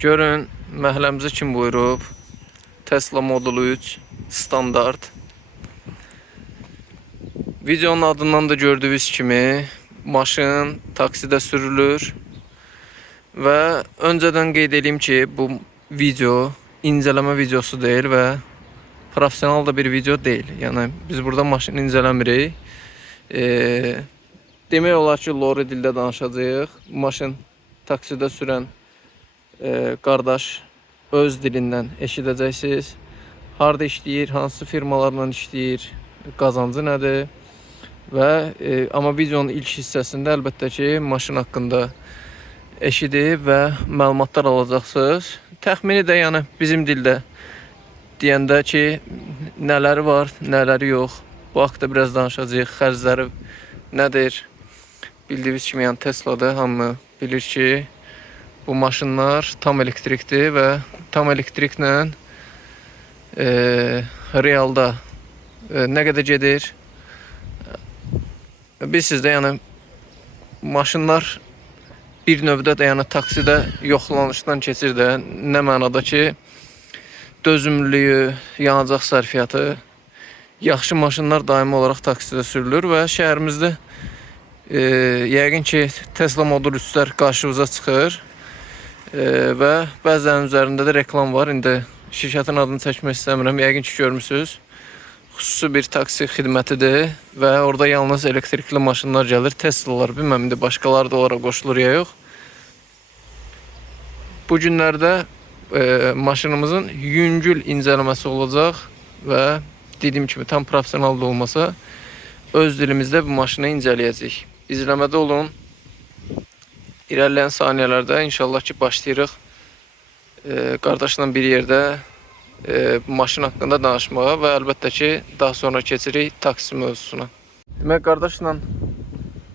Görün, məhəlləmizə kim buyurub? Tesla Model 3 standart. Videonun adından da gördüyünüz kimi maşın taksidə sürülür. Və öncədən qeyd edeyim ki, bu video incələmə videosu deyil və profesional da bir video deyil. Yəni biz burada maşını incələmirik. Demək olar ki, lori dildə danışacağıq. Maşın taksidə sürən qardaş öz dilindən eşidəcəksiniz. Harda işləyir, hansı firmalarla işləyir, qazancı nədir? Və amma videonun ilk hissəsində əlbəttə ki, maşın haqqında eşidib və məlumatlar alacaqsınız. Təxmini də yəni bizim dildə deyəndə ki, nələri var, nələri yox. Bu haqda biraz danışacağıq. Xərcləri nədir? Bildiyiniz kimi yəni Tesla'da hamı bilir ki, bu maşınlar tam elektrikdir və tam elektriklə realda nə qədər gedir? Bilirsiniz də, yəni maşınlar bir növdə də yəni taksidə yoxlanışdan keçir də, nə mənada ki, dözümlülüyü, yanacaq sərfiyyatı, yaxşı maşınlar daimi olaraq taksidə sürülür və şəhərimizdə yəqin ki, Tesla Model 3'lər qarşımıza çıxır və bəzilərinin üzərində də reklam var. İndi şirkətin adını çəkmək istəmirəm, yəqin ki, görmüsünüz. Xüsusi bir taksi xidmətidir və orada yalnız elektrikli maşınlar gəlir. Tesla'lar, bilməm, indi başqaları da onlara qoşulur ya yox. Bu günlərdə maşınımızın yüngül incələməsi olacaq və dediyim kimi tam profesional da olmasa öz dilimizdə bu maşını incələyəcəyik. İzləmədə olun. İlerleyen saniyələrdə inşallah ki, başlayırıq qardaşla bir yerdə maşın haqqında danışmağa və əlbəttə ki, daha sonra keçirik taksi mövzusuna. Demək, qardaşla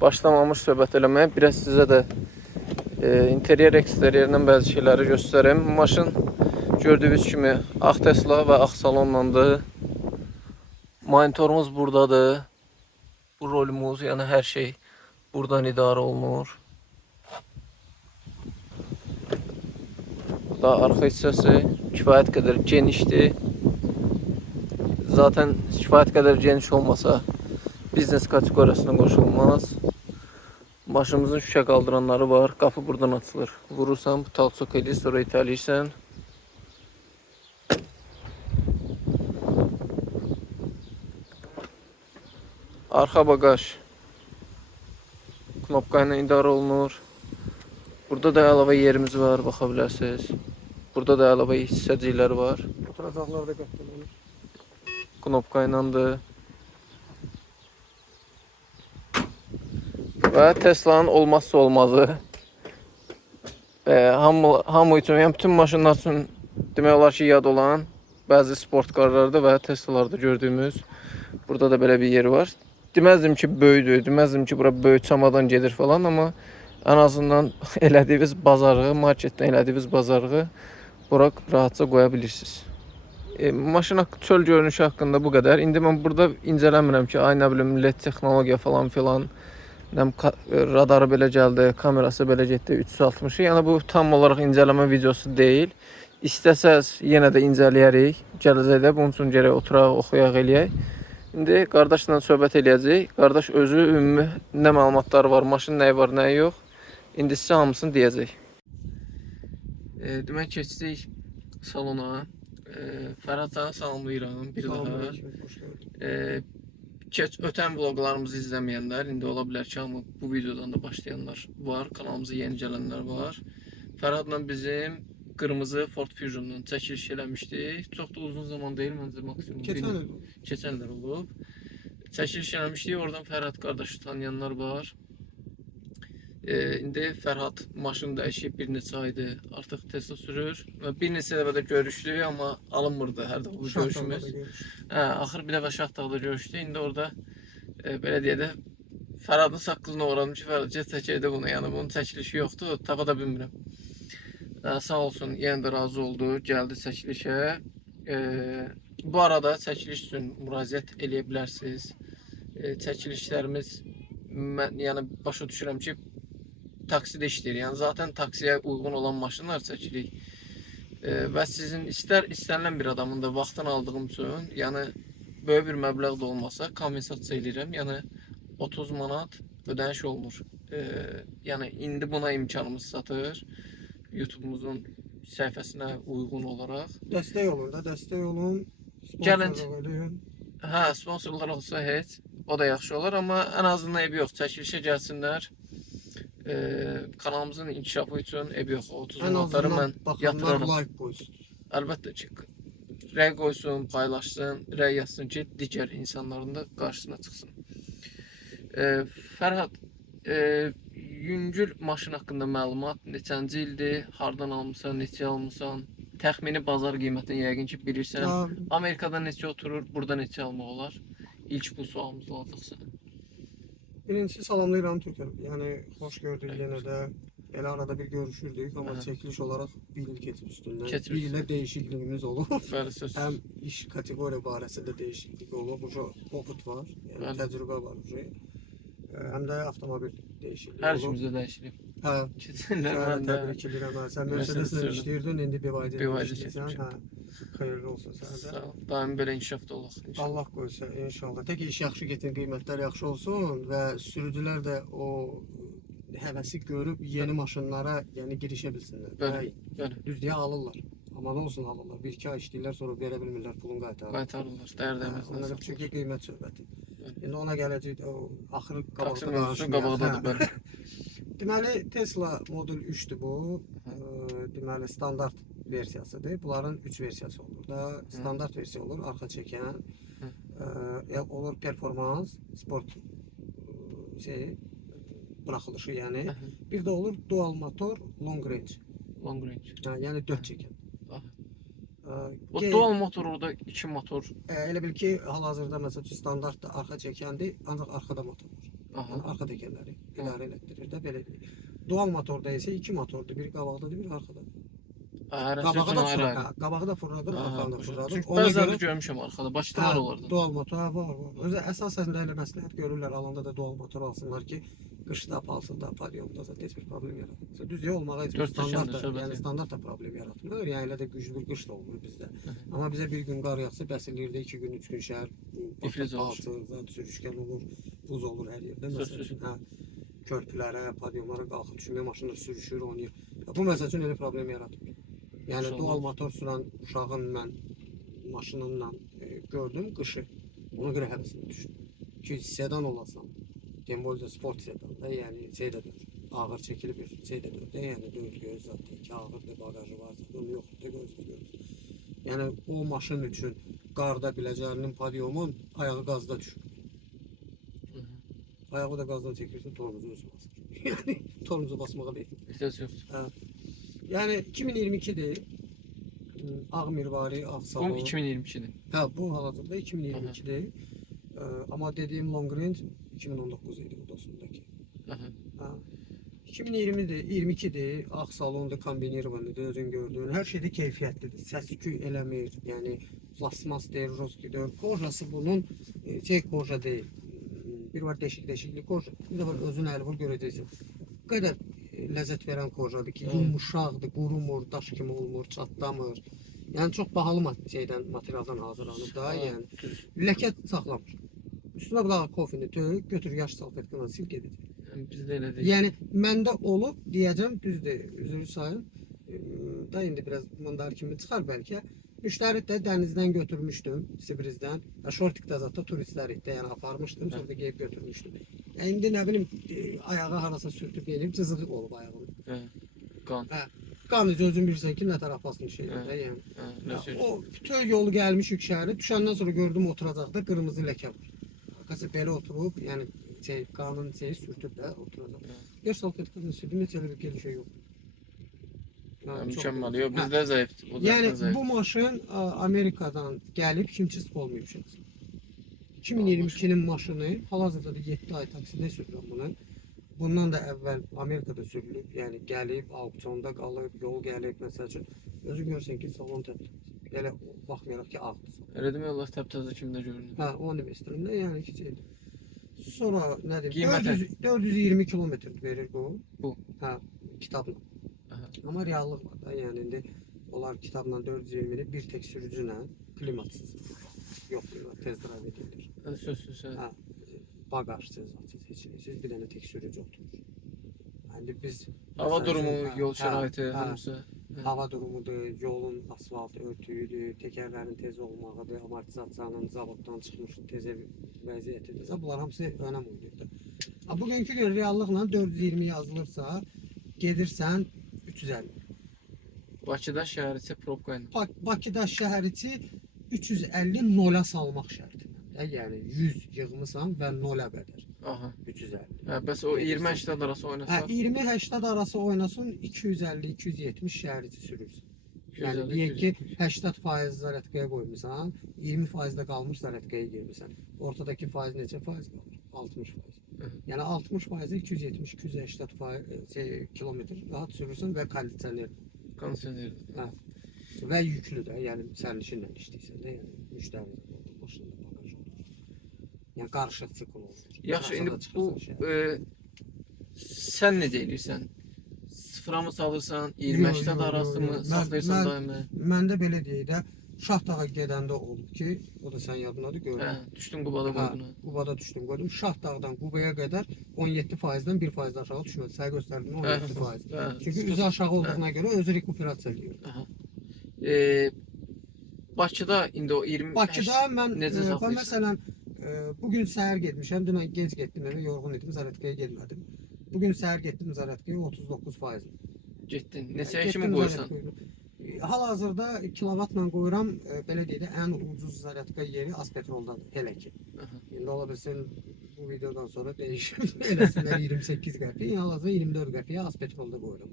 başlamamış söhbət eləməyə, biraz sizə də interyer eksteriyerindən bəzi şeyləri göstəreyim. Maşın gördüyünüz kimi ağ Tesla və ağ salonlandır. Monitorumuz buradadır. Bu rolumuz, yəni hər şey buradan idarə olunur. Bu da arxa hissəsi kifayət qədər genişdir. Zaten kifayət qədər geniş olmasa biznes kateqoriyasına qoşulmaz. Maşınımızın şüşə qaldıranları var. Qapı buradan açılır. Vurursan, bu talçok edir, sonra itələyirsən. Arxa bagaj knopka ilə idarə olunur. Burada da əlavə yerimiz var, baxa bilərsiniz. Burada da əlavə hissəciklər var. Oturacaqlar da qatlanır. Knopka iləndir. Və Tesla'nın olmazsa olmazı. Hamı üçün, yəni bütün maşınlar üçün demək olar ki, yad olan bəzi sport qarlarda və Tesla'larda gördüyümüz burada da belə bir yeri var. Deməzdim ki, böyüdür, deməzdim ki, bura böyük çamadan gedir falan, amma ən azından elədiyiniz bazarlığı, marketdən elədiyiniz bazarlığı bura rahatca qoya bilirsiniz. Maşın çöl görünüşü haqqında bu qədər. İndi mən burada incələmirəm ki, ay nə bilim, LED texnologiya falan filan, radarı belə gəldi, kamerası belə getdi, 360. Yəni bu tam olaraq incələmə videosu deyil. İstəsəz yenə də incələyərik. Gələcəkdə bunun üçün gərək oturaq, oxuyaq, eləyək. İndi qardaşla söhbət eləyəcəyik. Qardaş özü ümumi nə məlumatları var, maşın nəyi var, nəyi yox. İndi sizə hamısını deyəcək. Demək, keçdik salona. Fərhad, səni salamlayıram bir daha. Ötən vloglarımızı izləməyənlər, indi ola bilər ki, amma bu videodan da başlayanlar var, kanalımıza yeni gələnlər var. Fərhadla bizim qırmızı Ford Fusion'dan çəkiliş eləmişdik. Çox da uzun zaman deyil, məncə maksimum keçən illər olub. Çəkiliş eləmişdik, oradan Fərhad qardaşı tanıyanlar var. İndi Fərhad maşını dəyişib bir neçə aydır artıq Tesla sürür. Bir neçə dəfə də görüşdük, amma alınmırdı hər dəfə bu görüşümüz. Axır bir dəfə Şahdağda görüşdük. İndi orada belə deyə də Fərhadın saqqızına uğradım ki, Fərhad get çəkəydi bunu. Yəni bunun çəkilişi yoxdur, tapa da bilmirəm. Sağ olsun, yenə də razı oldu, gəldi çəkilişə. Bu arada çəkiliş üçün müraciət eləyə bilərsiniz. Çəkilişlərimiz, yəni başa düşürəm ki, taksidə işləyir. Yəni zaten taksiyə uyğun olan maşınlar çəkirik. Və sizin istənilən bir adamın da vaxtını aldığım üçün, yəni böyük bir məbləğ də olmasa kompensasiya eləyirəm. Yəni 30 manat ödəniş olunur. Yəni indi buna imkanımız çatır. YouTube-umuzun səhifəsinə uyğun olaraq. Dəstək olun da, dəstək olun. Gəlin. Sponsorluq edin. Hə, sponsorlar olsa heç o da yaxşı olar, amma ən azından ev yox, çəkilişə gəlsinlər. Kanalımızın inkişafı üçün ev yox, 30 Ən manatları mən azından baxanlar yatıraram. like qoysun. Əlbəttə ki, rəy qoysun, paylaşsın, rəy yazsın ki, digər insanların da qarşısına çıxsın. Fərhad, yüngül maşın haqqında məlumat neçənci ildir, hardan almısan, neçə almısan? Təxmini bazar qiymətini yəqin ki bilirsən. Ya, Amerikada neçə oturur, burada neçə almaq olar? İlk bu sualımız olacaqsa. birincisi salamlayıram Türkler. Yəni xoş gördük yenə də. Elə arada bir görüşürdük, amma Aha. çəkiliş olaraq bir il keçib üstündən. Keçib Bir ilə dəyişikliğimiz olub. Bəli, söz. Həm iş kategoriya barəsində dəyişiklik olub, oput var, yəni Bəli. təcrübə var. Həm də avtomobil dəyişikliyi Hər olub. işimizdə dəyişirik. Hə, Keçənlər sənə mən də təbrik edirəm. Sən Mercedes Mercedes-lə sürdüm. işləyirdin, indi BYD-lə BYD işləyirsən. keçmişəm. Hə, xeyirli olsun sənə də. sağ ol. Daim belə inkişafda olaq inşallah. Allah qoysa inşallah. Tək iş yaxşı getsin, qiymətlər yaxşı olsun və sürücülər də o həvəsi görüb yeni maşınlara, yəni girişə bilsinlər. Bəli, bəli. Düz deyə alırlar. Amma nə olsun alırlar. 1-2 ay işləyirlər, sonra verə bilmirlər, pulunu qaytarırlar. Qaytarırlar, dəyər Ona dəyməzdən görə çünki qiymət söhbəti. Bəli. İndi ona gələcək o axırı Taksi qabaqda mövzusu danışmayaq. qabaqdadır, Hə. bəli. Deməli Tesla Model 3-dür bu. Deməli standart versiyasıdır. Bunların 3 versiyası olur da. Standart versiya olur, arxa çəkən. Olur performans, sport buraxılışı yəni. Bir də olur dual motor, long range. Long range. Yəni 4 çəkən. O dual motor orada 2 motor. Elə bil ki, hal-hazırda məsəl üçün standart arxa çəkəndir, ancaq arxada motor var. Aha. Yəni arxa təkərləri idarə elətdirir də belə deyək. Dual motorda isə 2 motordur, biri qabaqdadır, biri arxadadır. Hərəsi Qabağı üçün da ayrı fırladır, ayrı. qabağı da fırladır, arxanı da fırladır. Çünki Ona bəzilərdə görə görmüşəm arxada. Bakıda var onlardan. dual motor var. Özü əsasən də elə məsləhət görürlər, alanda da dual motor alsınlar ki, qışda, palçıda, padyomda heç bir problem yaratmır. Düzdür, olmağa heç bir Dörd standart çəkəndir da, söhbəti. yəni standart da problem yaratmır. Yəni elə də güclü bir qış da olmur bizdə. Amma bizə bir gün qar yağsa bəsilirdə 2 gün, 3 gün şəhər İflic olur. palçı, zat sürüşkən olur, buz olur hər yerdə. Söz, Məsəl söz. üçün, hə, körpülərə, padyomlara qalxıb düşmə maşınlar sürüşür, oynayır. Bu məsəl üçün elə problem yaratmır. Yəni İnşallah. dual motor sürən uşağın mən maşınınla gördüm qışı. Ona görə həvəsimə düşdü. Ki sedan olasan, Dembolda sport sedan da, yəni şey də deyir. Ağır çəkili bir şey də deyir. Yəni 4 göz zaten ki ağır da bagajı var, onu yoxdur da gözləyir. Yəni o maşın üçün qarda biləcərinin podyomun ayağı qazda düşür. Ayağı da qazdan çəkirsən, tormuzu özü basır. Yəni tormuzu basmağa deyil. Ehtiyac yoxdur. Hə. Yəni 2022-dir. Ağ mirvari, ağ Bu salon. 2022-dir. Hə, bu hal-hazırda 2022-dir. Amma dediyim long range 2019 idi bu dostundakı. Aha. Hə. 2020-dir, 22-dir, ağ salondur, kombinirованdır, özün gördüyün. Hər şeydə keyfiyyətlidir. Səs-küy eləmir, yəni plasmas deyil, roskidir. Kojası bunun şey koja deyil. Bir var deşikli koja, bir də var özün əli var görəcəksən. Bu qədər ləzzət verən kojadır ki, yumuşaqdır, qurumur, daş kimi olmur, çatlamır. Yəni çox bahalı materialdan hazırlanıb da, yəni ləkə saxlamır. Üstünə bir kofini tök, götür yaş salfetkana sil gedəcək. Yəni bizdə elə deyil. Yəni məndə olub deyəcəm, düzdür, üzrü sayın. Da indi biraz mındar kimi çıxar bəlkə. Müştəri də dənizdən götürmüşdüm, Sibrizdən. Şortikdə zətdə turistlər idi, yəni aparmışdım, sonra da geyib götürmüşdüm. İndi nə bilim ayağı harasa sürtüb elib cızığı olub ayağının. Hə. Qan. Hə. Qanı özün bilirsən ki, nə tərəf basın şeydir də, yəni. Hə, nə söz. O bütün yolu gəlmişik şəhərə, düşəndən sonra gördüm oturacaqda qırmızı ləkə var. Qası belə oturub, yəni qanın sürtüb də oturacaq. Yaş salfetkasını sürdüm, heç elə bir gelişə yox. Mükəmməl. Yox, bizdə zəifdir. O Yəni zəifdir. bu maşın Amerikadan gəlib kimçisiz olmayıb şəxsən. 2022-nin maşını, hal-hazırda da 7 ay taksidə sürürəm bunu. Bundan da əvvəl Amerikada sürülüb, yəni gəlib, auksionda qalıb, yol gəlib, məsəl üçün. Özün görsən ki, salon təbdil. Elə baxmayaraq ki, ağdır. Elə demək olar təptəzə kimdə görünür. Hə, onu demək istəyirəm də, yəni ki, şeydir. Sonra nə deyim, Qiymətə? 420 kilometr verir bu. Bu. Hə, kitabla. Aha. Amma reallıq var da, yəni indi onlar kitabla 420-ni bir tek sürücülə klimatsız yoxlayırlar, tez drive edirlər. Söz. Hə, bagajsız, heç nəsiz bir dənə tek sürücü oturur. İndi biz Hava məsəl durumu, üçün, yol şəraiti, hə, hamısı. hava durumudur, yolun asfalt örtüyüdür, təkərlərin tez olmağıdır, amortizasiyanın zavoddan çıxmış tez vəziyyətidir. Bunlar hamısı önəm oynayır. Bugünkü gün reallıqla 420 yazılırsa, gedirsən 350. Bakıda şəhər içi probka ilə. Bakıda şəhər içi 350 nola salmaq şərtilə. Yəni 100 yığmısan və nola qədər. Aha. 350. Hə, bəs o 20-80 arası Hə, oynasaq? 20-80 arası oynasın, 250-270 şəhər içi sürürsün. Yəni 250, deyək ki, 80% zaryatkaya qoymusan, 20% də qalmış zaryatkaya girmisən. Ortadakı faiz neçə faiz qalır? 60%. Yəni 60%-i 270-280 kilometr rahat sürürsən və kondisioner. Kondisioner. Hə. Və yüklü də, yəni sərnişinlə işləyirsən də, yəni müştəri maşında bagaj olur. Yəni qarışıq sikl olur. Yaxşı, indi Trasada bu çıxırsan sən necə eləyirsən? Sıfıra mı salırsan, 20-80 arası mı saxlayırsan daimi? Məndə belə deyək də, Şahdağa gedəndə olub ki, o da sən yadındadır, Hə, gördün. düşdün Qubada qoydun. Qubada düşdüm, qoydum. Şahdağdan Qubaya qədər 17%-dən 1% aşağı düşmədi. Sənə göstərdim 17%. Hə, Çünki üzü aşağı olduğuna görə özü rekuperasiya eləyir. Aha. Bakıda indi o 20 Bakıda mən necə saxlayırsan? məsələn bugün səhər getmişəm, dünən gec getdim evə, yorğun idim, Zaratkaya getmədim. Bugün səhər getdim Zaratkaya 39%. Getdin. Neçəyə kimi qoyursan? Hal-hazırda kilovatla qoyuram, belə deyək də, ən ucuz Zaratka yeri Azpetroldadır, hələ ki. Aha. İndi ola bilsin bu videodan sonra dəyişir. Eləsinlər 28 qəpik, hal-hazırda 24 qəpiyə Azpetrolda qoyuram.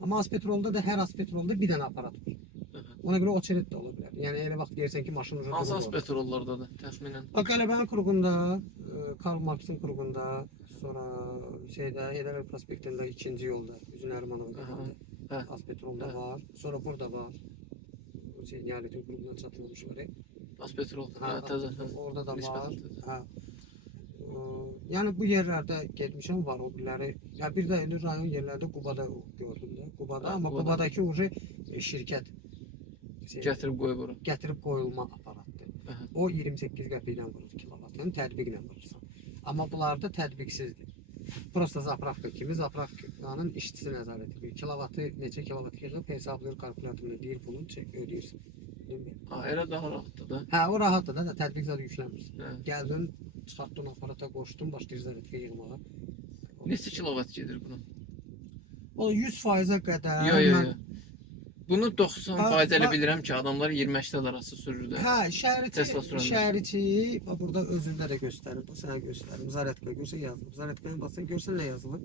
Amma Azpetrolda da hər Azpetrolda bir dənə aparat var. Aha. Ona görə oçeret də ola bilər. Yəni elə vaxt deyirsən ki, maşın ucu Hansı durur. petrollardadır təxminən? Qələbənin kruqunda, Karl Marx'ın kruqunda, sonra şeydə Heydər prospektində ikinci yolda, Üzün Ərmanova gedəndə Hə. Azpetrolda Hə. var. Sonra burada var. Şey, Nihalətin qruquna çatılmış var. Az petrol. Hə, Hə, təzə. Hə. Orada da var. Nisbətən təzə. Hə. Yəni bu yerlərdə getmişəm, var o birləri. Ya bir də indi rayon yerlərdə Qubada gördüm də. Qubada, Hə, amma Qubada. Qubadakı uje şirkət Gətirib qoyub ora. gətirib qoyulma aparatdır. Aha. O 28 qəpikdən vurur kilovatını, tətbiqlə vurursan. Amma bunlarda tətbiqsizdir. Prosta zapravka kimi, zapravkanın işçisi nəzarət edir. Kilovatı neçə kilovat yığıb hesablayır kalkulyatoruna, deyir pulunu çək, ödəyirsən. Ha, elə daha rahatdır da. Hə, o rahatdır da, tətbiq zad yüklənmirsən. Hə. Gəldin, çıxartdın aparata qoşdun, başlayır zərətə yığmağa. Neçə kilovat gedir bunun? O 100%-ə qədər Yo. Bunu 90% elə Ba- bilirəm ki, adamlar 20-80 arası sürür də. Hə, şəhər Tesla sürənlər. şəhər içi bax burada özündə də göstərir. Bax sənə göstərim. Zaretka görsə yazılıb. Zaretkaya bassan görsən nə yazılıb.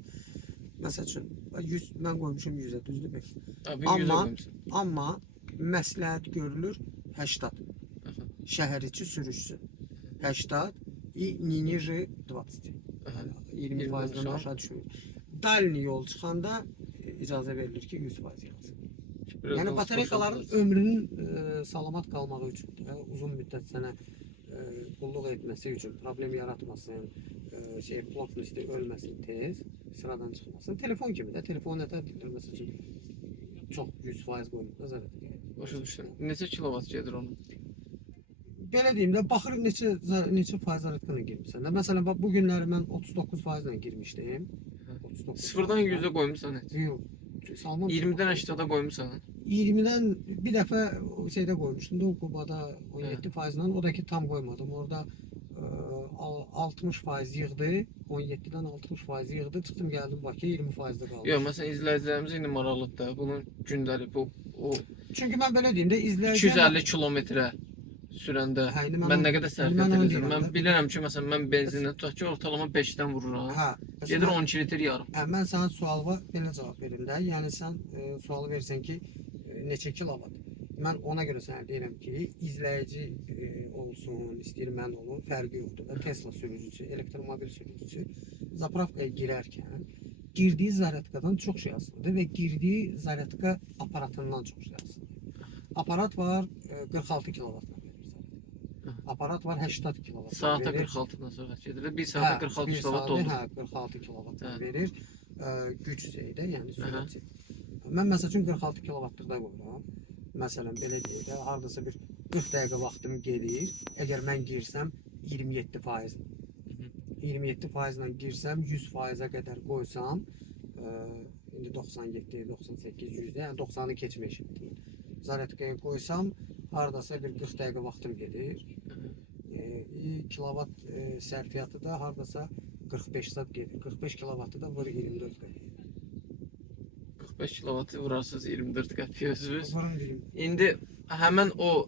Məsəl üçün bax 100 mən qoymuşam 100-ə, düzdür? Abi 100 Amma qoymuşsun. amma məsləhət görülür 80. Aha. Şəhər içi sürüşsün. 80 и не ниже 20. Aha. 20%-dən aşağı. aşağı düşmür. Dальний yol çıxanda icazə verilir ki 100% yazsın. Biraz Yəni daha batareykaların social ömrünün salamat qalmağı üçün də, uzun müddət sənə qulluq etməsi üçün, problem yaratmasın, şey plotnosti ölməsin tez, sıradan çıxmasın. Telefon kimi də, telefon nətər dindirməsi üçün çox 100% qoyulur nəzarət edir. Başa düşdüm. Neçə kilovat gedir onun? Belə deyim də, baxır neçə faiz zaryatkana girmisən. də. Məsələn, bax bu günləri mən 39% ilə girmişdim. 39%. Sıfırdan 100-ə qoymusan heç? Yox. Salmam 20-dən 80-a qoymusan. 20'den bir dəfə o şeydə qoymuşdum da o Qubada 17%-lə, o da ki tam qoymadım. Orada 60% yığdı, 17-dən 60% yığdı, çıxdım gəldim Bakıya 20%-də qaldı. Yox, məsələn izləyicilərimiz indi maraqlıdır da. Bunun gündəlik bu o Çünki mən belə deyim də, izləyicilər 250 kilometrə sürəndə Hə, indi mən onu- nə qədər sərf indi mən onu edirəm? deyirəm Mən də. bilirəm ki, məsələn mən benzinlə tutaq ki, ortalama 5-dən vururam. Hə, Gedir 12 litr yarım. mən sənə sualıma belə cavab verim də. Yəni sən sualı versən ki, neçə kilovat? Mən ona görə sənə deyirəm ki, izləyici olsun, istəyir mən olum, fərqi yoxdur. Tesla sürücüsü, elektromobil sürücüsü zapravkaya girərkən girdiyi zaryatkadan çox şey asılıdır və girdiyi zaryatka aparatından çox şey asılıdır. Aparat var 46 kilovatla verir zaryatka. Aparat var 80 kilovat Saata verir. 46-dan sonra gedir. 1 saata 46 bir kilovat saatə, doldur. hə, 46 kilovat Hə. verir. Güc şeydə, yəni Aha. sürəti. Mən məsəl üçün 46 kilovatlıqda qoyuram. Məsələn belə deyək də, hardasa bir 40 dəqiqə vaxtım gedir. Əgər mən girsəm 27%. 27%-la girsəm 100%-ə qədər qoysam, indi 97, 98, 100-də, yəni 90-ı keçmək şərtilə. Zaryadkaya qoysam, hardasa bir 40 dəqiqə vaxtım gedir. Kilovat sərfiyyatı da hardasa 45 saat gedir. 45 kilovatı da vur 24 qəpik. 45 kilovatı vurarsınız 24 qəpik özünüz. Vurun deyim. İndi həmən o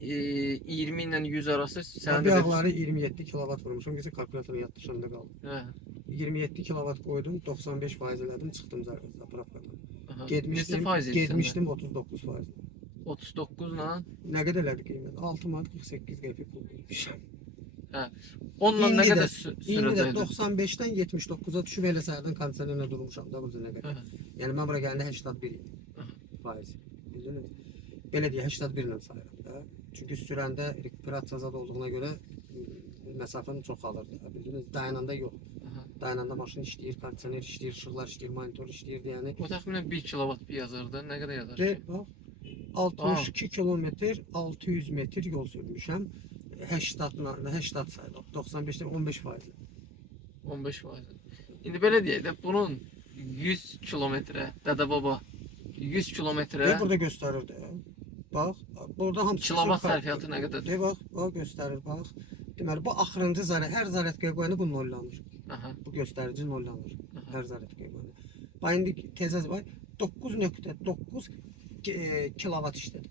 20 ilə 100 arası sənin Bir ağları 27 kilovat vurmuşum. Gözü kalkulatorun yatışında qaldı. Hə. 27 kilovat qoydum, 95% elədim, çıxdım zapravkadan. Aha. Neçə Getmişdim, faiz idi səndə? getmişdim 39%. 39 ilə Nə qədər elədi qiymət? 6 manat 48 qəpik pul vermişəm. hə. Onunla nə qədər İndi də sürəcəkdi? 95-dən 79-a düşüb elə səhərdən kondisionerlə durmuşam da burada nə qədər. Hə. Yəni mən bura gələndə 81 idi. Aha. Faiz. Bildiniz? Belə deyə 81 ilə sayıram da. Çünki sürəndə rekuperasiya zad olduğuna görə məsafəni çox alırdı. Bildiniz? Dayananda yox. Aha. Dayananda maşın işləyir, kondisioner işləyir, işıqlar işləyir, monitor işləyir yəni. O təxminən 1 kilovat bir yazırdı. Nə qədər yazar? Və bax 62 kilometr 600 metr yol sürmüşəm. 80 sayılır. 95-dən 15%. 15%. İndi belə deyək də bunun 100 kilometrə Dədə-baba 100 kilometrə Və burada göstərir də. Bax, burada hamısı kilovat sərfiyyatı nə qədərdir? De bax, bax göstərir bax. Deməli bu axırıncı hər zaryadkaya qoyanda bu nollanır. Aha. Bu göstərici nollanır. Aha. Hər zaryadkaya qoyanda. Bax indi tezə bax 9.9 kilovat işlədi.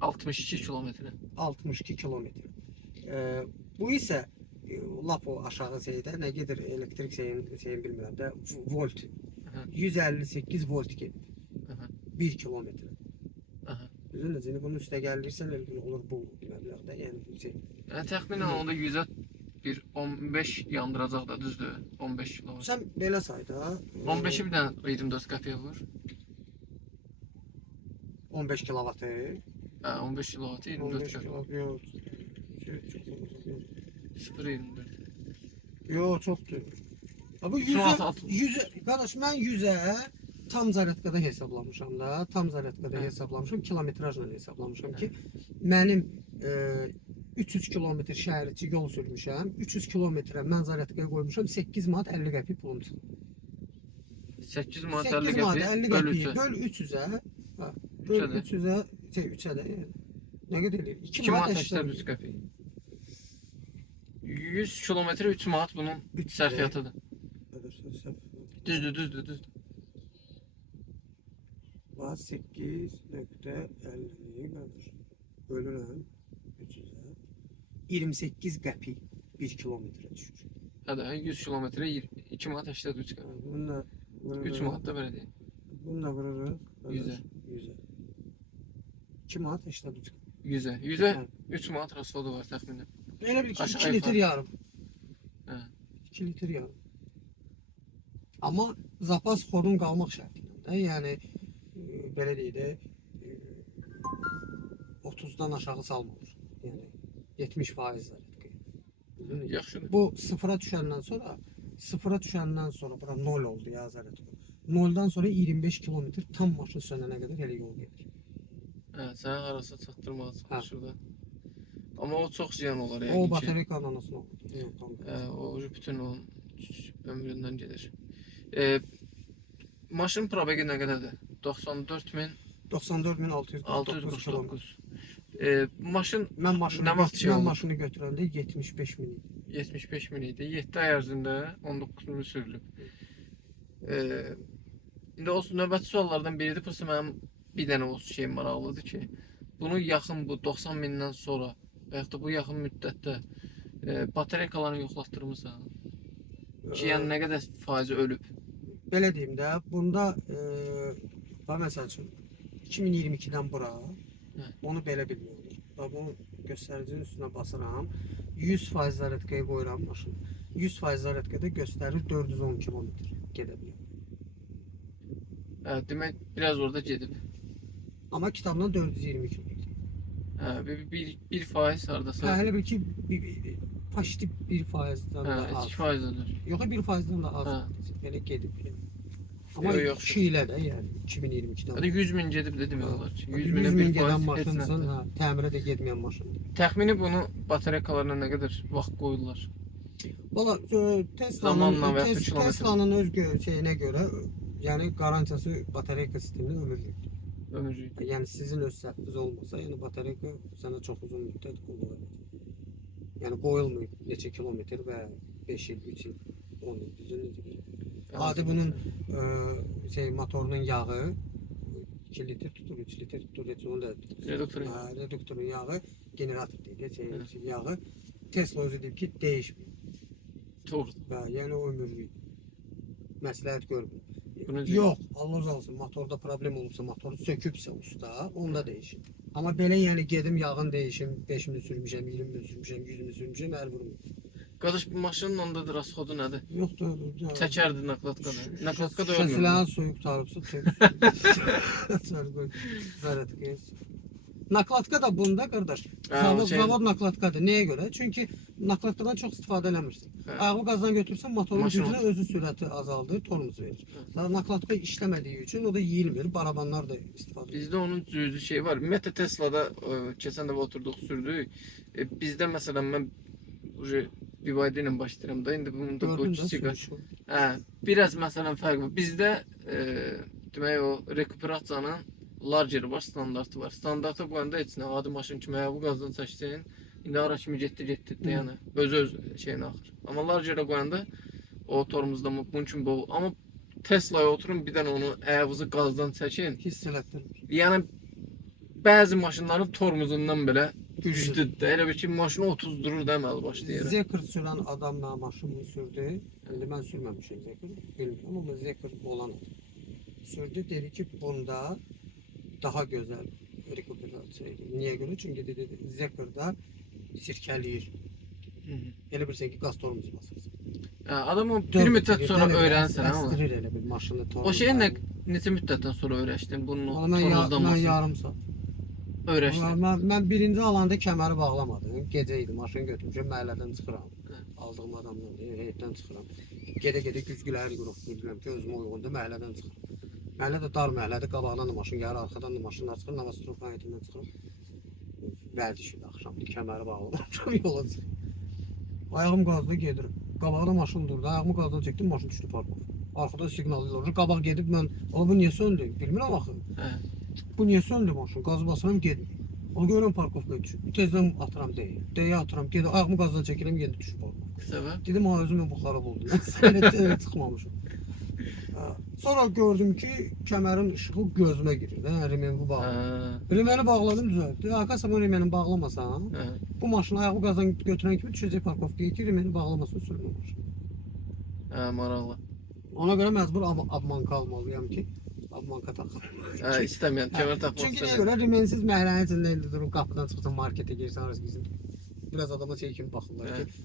62 kilometrə. 62 kilometr. Bu isə lap o aşağı şeydə nə gedir elektrik şeyin bilmirəm də volt. Aha. 158 volt gedir. Aha. 1 kilometr. Aha. Düzünüz, indi bunun üstə gəlirsən olur bu məbləğdə, yəni bu şey. Yəni təxminən onda 100-ə bir 15 yandıracaq da düzdür? 15 kilovat. Sən belə say da. 15-i bir dənə 24 qəpiyə vur. 15 kilovatı. Hə, 15 kilovatı 24 15 qəpiyə. kilovat yox. 0.24. Yox, çoxdur. Ha bu 100'ə 100 qardaş mən 100-ə tam zaryadkada hesablamışam da. Tam zaryadkada Hə. hesablamışam, kilometrajla hesablamışam ki mənim 300 kilometr şəhər içi yol sürmüşəm. 300 kilometrə mən zaryadkaya qoymuşam 8 manat 50 qəpik pulum çıxdı. 8 manat 8 50 manat qəpiyə 50 böl qəpik 3-ə. böl 300-ə. Ha, Üçə böl də. 300-ə, 3-ə də. Yəni. Nə qədər eləyir? 2 manat 83 qəpik. 100 kilometrə 3 manat bunun Üç sərfiyyatıdır. Düzdür. Düzdür. Bax 8.50 qardaş. Bölürəm 300-ə. 28 qəpik 1 kilometrə düşür. Hə də 100 kilometrə 2 manat 83 qəpik. Bununla 3 manat da belə deyim. Bununla vururuz. 100-ə. 100-ə. 2 manat 83 qəpik. 100-ə. 100-ə 3 manat rasxodu var təxminən. Elə bil ki Aşağı 2 litr yuxarı. yarım. Hə. 2 litr yarım. Amma zapas xodun qalmaq şərti ilə də, yəni belə deyək də 30-dan aşağı salmır. Yəni 70% zaryadka. Yaxşıdır. Bu sıfıra düşəndən sonra bura 0 oldu ya zaryadka. 0-dan sonra 25 kilometr tam maşın sönənə qədər elə yol gedir. Hə, səni harasa çatdırmağa çalışır da. Hə. Amma o çox ziyan olar O yəni ki. batareykanın anasını oldu. O bütün onun ömründən gedir. Maşın probegi nə qədərdir? 94.649 94.649 kilometr. Maşın Mən maşını, Nə vaxt şey mən oldu? maşını götürəndə 75 min idi. 75 min idi. 7 ay ərzində 19 min sürülüb. İndi o növbəti suallardan biridir. Prosta mənim bir dənə o şey maraqlıdır ki, bunu yaxın bu 90 mindən sonra və yaxud da bu yaxın müddətdə batareykalarını yoxlatdırmısan? Ki, yəni nə qədər faizi ölüb? Belə deyim də, bunda bax məsəl üçün 2022-dən bura Hə. onu belə bilmirlər. Bax bunu göstəricinin üstünə basıram. 100% zaryadkaya qoyuram maşını. 100% zaryadkada göstərir 410 kilometr gedə bilər. Demək biraz orada gedib. Amma kitabdan 420 kilometr. Hə, bir faiz hardasa. Hə, elə bil ki, paşti 1%-dən Hə, də az. 2% olur. Yox, 1%-dən də az. Hə. Belə gedib. Amma Yox, yox. 2 ilə də, yəni 2022-dən. Hadi 100 min gedib də demək olar ki. 100 minə 100 bir min gedən faiz heç maşınsan, nə. hə, təmirə də getməyən maşındır. Təxmini bunu batareykalarına nə qədər vaxt qoyurlar? Valla Zamanla və ya kilometrlə. Tesla'nın öz şeyinə görə, yəni qarantiyası batareyka sisteminin ömürlükdür. Ömürlük. Yəni sizin öz səhviniz olmasa, yəni batareyka sənə çox uzun müddət qullanılır. Yəni qoyulmayıb neçə kilometr və 5 il, 3 il, 10 il, düzünüzü. Adi bunun motorunun yağı 2 litr tutur, 3 litr tutur, heç onu da Reduktorun. reduktorun yağı, generator deyil, yağı Tesla özü deyib ki, değişmir. Doğru. Və yəni o ömürlük məsləhət görmür. Bunu Yox, Allah razı olsun, motorda problem olubsa, motoru sökübsə usta, onda değişir. Amma belə yəni gedim yağın değişim, 5 min sürmüşəm, 20 min sürmüşəm, 100 min sürmüşəm, hər vurmur. Qardaş bu maşının onda rasxodu nədir? Yoxdur. Çəkərdi nakladkada. Nakladka da ölmür. Şəsilərin soyuq tarıbsa, soyuq. Nakladka da bunda qardaş. Zavod nakladkadır. Nəyə görə? Çünki nakladkadan çox istifadə eləmirsən. Ayağı qazdan götürsən motorun gücünü özü sürəti azaldır, tormuz verir. Nakladka işləmədiyi üçün o da yeyilmir. Barabanlar da istifadə edir. Bizdə onun cüzü şey var. Ümumiyyətlə Tesla'da keçən dəfə oturduq, sürdük. Bizdə məsələn mən BYD ilə başlayıram da. İndi bunun da bu kiçik. Hə, biraz məsələn fərq var. Bizdə demək o rekuperasiyanın largeri var, standartı var. Standarta qoyanda heç nə, adi maşın kimi bu qazdan çəksin. İndi ara kimi getdi də, yəni öz şeyinə axır. Amma largerə qoyanda o tormozda bunun kimi bol. Amma Tesla'ya oturun bir dənə onu ayağınızı qazdan çəkin. Hiss elətdirir. Yəni bəzi maşınların tormozundan belə güclüdür də. Elə bir ki maşını 30 durur da əməli başlayır. Zekr sürən adamla maşını sürdü. İndi mən sürməmişəm Zekr, bilmirəm amma Zekr olan sürdü, dedi ki bunda daha gözəl rekuperasiya edir. Niyə görə? Çünki dedi Zekr'da sirkələyir. Elə bilirsən ki, qaz tormozu basırsan. Adam bir müddət sonra öyrənsən ha. Bəstirir elə bir maşını tormozu. O şeyi neçə müddətdən sonra öyrəşdin bunun Mən tormozlamasını? yarım saat. Öyrəşdin. Mən birinci alanda kəməri bağlamadım. Gecə idi, maşını götürmüşəm, məhəllədən çıxıram. Aldığım adamdan, heyətdən çıxıram. Gedə-gedə güzgüləri qurub ki, özümə uyğundur, məhəllədən çıxıram. Məhəllə də dar məhəllədir, qabaqdan da maşın gəlir, arxadan da maşınlar çıxır, Navastrof həyətindən çıxır. Vərdişir axşamdır, kəməri bağlamamışam, yola çıxır. Ayağım qazda gedir. Qabaqda maşın durdu, ayağımı qazdan çəkdim, maşın düşdü parkov. Arxadan siqnal yolur, qabaq gedib mən, bu niyə söndü? Bilmirəm axı. Bu niyə söndü maşın? Qazı basıram, gedir. Onu görürəm parkovkaya düşüb. Tezdən atıram deyə atıram, gedir. Ayağımı qazdan çəkirəm, yenə düşüb parkov. Səbəb? Dedim, özümə bu xarab oldu. Mən sənətdə çıxmamışım. Sonra gördüm ki, kəmərin ışığı gözümə girir. Remeni bağladım. Remeni bağladım, düzəltdi. Arkadaşlar, bu remeni bağlamasan, bu maşını ayağı qazdan götürən kimi düşəcək parkovkaya ki, remeni bağlamasın, sürmə maşını. Maraqlı. Ona görə məcbur abmanka almalıyam ki, abmanka taxım. İstəməyəm, kəmər taxmaq Çünki niyə görə remensiz məhəllənin içində indi durub qapıdan çıxırsan, marketə girsən, arası gizin. Biraz adama şey kimi baxırlar ki,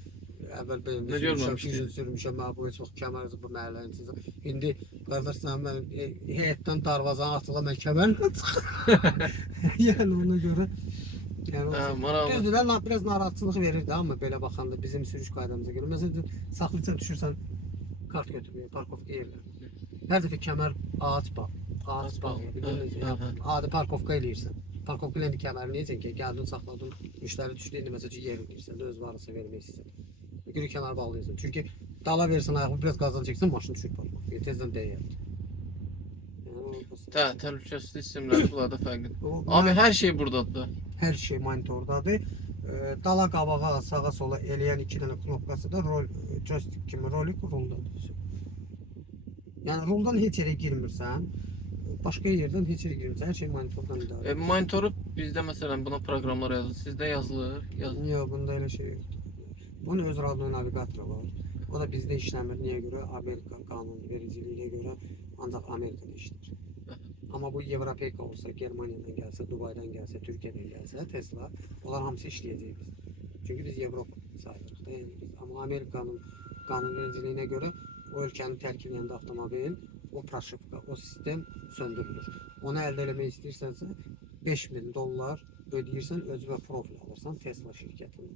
əvvəl BMW sürmüşəm, bu heç vaxt kəmər bu məhəllənin içində. İndi qardaş sən mən heyətdən darvazanı atıla mən kəmərlə çıxıram. Yəni ona görə. Düzdür də biraz narahatçılıq verirdi, amma belə baxanda bizim sürüş qaydamıza görə. Məsələn, saxlıca düşürsən, kart götürməyə, parkovka yerlər. Hər dəfə kəmər ağac bağlayır. Adi parkovka eləyirsən. Parkovka ilə kəməri necə ki, gəldin, saxladın, müştəri düşdü, indi məsələn yer eləyirsən, öz varısa vermək istəyirsən. Gürü kəmər bağlayırsan. Çünki dala versən ayağını biraz qazdan çəksən, maşın düşür parkovkaya, tezdən deyərdi. Təhlükəsizlik sistemləri bunlarda fərqlidir. Abi hər şey buradadır. Hər şey monitordadır. Dala qabağa, sağa sola eləyən 2 dənə knopkası da joystick kimi rolik ruldadır. Yəni ruldan heç yerə girmirsən, başqa yerdən heç yerə girmirsən, hər şey monitordan idarə. Monitoru bizdə məsələn buna proqramlar yazılır, sizdə yazılır? Yox, bunda elə şey yoxdur. Bunun öz radio navigatoru var. O da bizdə işləmir. Niyə görə? Amerika qanun vericiliyinə görə ancaq Amerikada işləyir. Amma bu Evropeyka olsa, Germaniyadan gəlsə, Dubaydan gəlsə, Türkiyədən gəlsə, Tesla, onlar hamısı işləyəcək biz. Çünki biz Avropa sayılırıq da. Amma Amerikanın qanun vericiliyinə görə o ölkənin tərk edəndə avtomobil, o proşifka, o sistem söndürülür. Onu əldə eləmək istəyirsənsə $5000 ödəyirsən, özünə profil alırsan Tesla şirkətinin.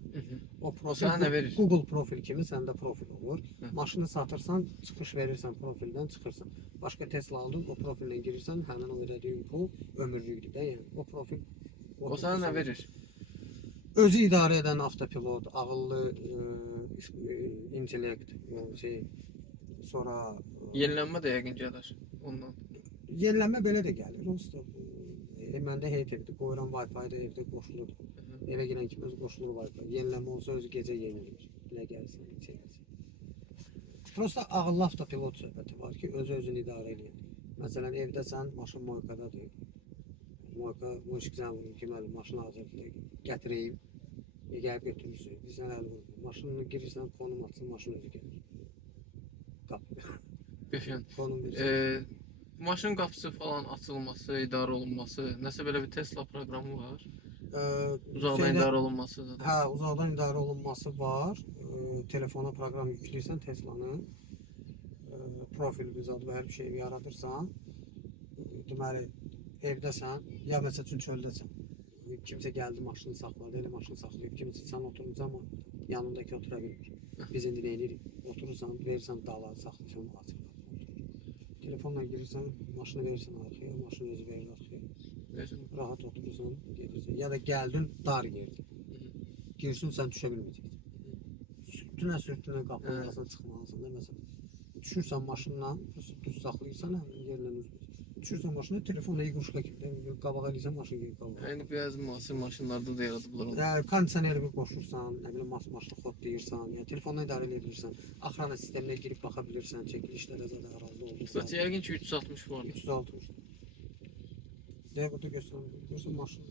O profil sənə nə verir? Google profil kimi səndə profil olur. Hı. Maşını satırsan, çıxış verirsən profildən çıxırsan. Başqa Tesla aldın, o profillə girirsən, həmin o ödədiyin pul ömürlükdür də, yəni o profil O sənə nə verir? Özü idarə edən avtopilot, ağıllı intellekt, yəni şey, sonra Yenilənmə də yəqin gəlir ondan. yenilənmə belə də gəlir. Onsuz da məndə heyt evdir, qoyuram Wi-Fi də evdə qoşulur. Evə girən kimi özü qoşulur Wi-Fi. Yenilənmə olsa özü gecə yeniləyir. Nə gəlsin, neçə gəlsin. Prosta ağıllı avtopilot söhbəti var ki, özü-özünü idarə edir. Məsələn, evdəsən, maşın moykadadır. Moyka, moyşikdən vurur ki, mənim maşın hazırdır, gətireyim. Gəlib götürürsün, sən əl vurur. Maşınını girirsən, konum atsın, maşın özü gəlir. Qapı. Qəşəng. Konum verirsən. Maşın qapısı falan açılması, idarə olunması, nəsə belə bir Tesla proqramı var. Uzaqdan idarə olunması da. Hə, uzaqdan idarə olunması var. Telefona proqram yükləyirsən Teslanın. Profil zadı və hər bir şeyi yaradırsan. Deməli, evdəsən, ya məsəl üçün çöldəsən. Kimsə gəldi maşını saxladı, elə maşını saxlayıb. Kimsə sən oturursan, amma yanındakı otura bilmir. Biz indi nə edirik? Oturursan, verirsən dala, saxlayırsan, açıq. Telefonla girirsən, maşını verirsən arxaya, maşını özü verir arxaya. Rahat oturursan, gedirsən. Ya da gəldin dar yerdə. Girsin, sən düşə bilməyəcəksən. Sürtünə qapının arasına çıxmalısın da məsələn. Düşürsən maşınla, düz saxlayırsan, həmin yerlə üzməyəcəksən. Düşürsən maşına, telefonla iqruşka kimi qabağa eləyirsən, maşın gedir qabağa. Yəni bəzi müasir maşınlarda da yaradıblar onu. Kondisioneri bir qoşursan, nə bilim maşını xod deyirsən, ya telefonla idarə edə bilirsən. Axrana sisteminə girib baxa bilirsən, çəkilişlərə zədə aralıda olursa. Bəs yəqin ki 360 var. 360. Deyə burada göstərəm maşını.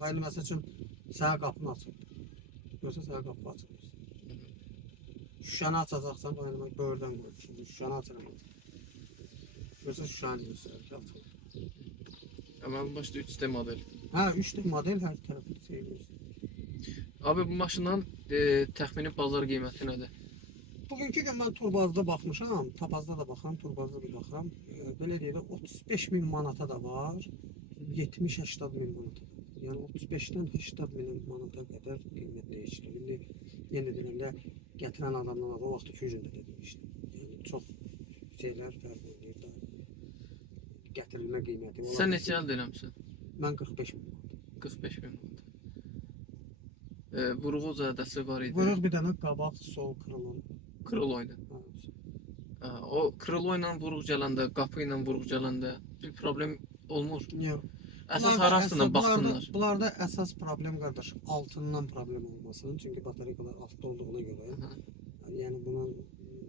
Aynı məsəl üçün sənə qapını açır. Görsən sənə qapı açılır. Şüşəni açacaqsan, böyürdən qoyur. Şüşəni açıram. Görsən şüşəni göstərir ki, açılır. Əməli başda 3D model. Hə, 3D model hər tərəfli şey göstərir. Abi bu maşından təxmini bazar qiyməti nədir? Bugünkü gün mən turbazda baxmışam, tapazda da baxıram, turbazda da baxıram. Belə deyək də 35.000 manata da var, 70-80.000 manata. Yəni 35-dən 80.000 manata qədər qiymət dəyişir. İndi yenə deyəndə gətirən adamlar o vaxt 200 gündə də demişdi. Yəni çox şeylər fərq edir də. Gətirilmə qiyməti. Sən neçə əldə eləmisən? Mən 45.000 manat. 45.000 manat. Vurğu zədəsi var idi. Vurğu bir dənə qabaq sol kırılan. Kriloydu. O krilo ilə vurğu gələndə, qapı ilə vurğu gələndə bir problem olmur. Yox. Əsas harasından baxsınlar. Bunlarda əsas problem qardaş altından problem olmasın. Çünki batareykalar altda olduğuna görə. Yəni bunun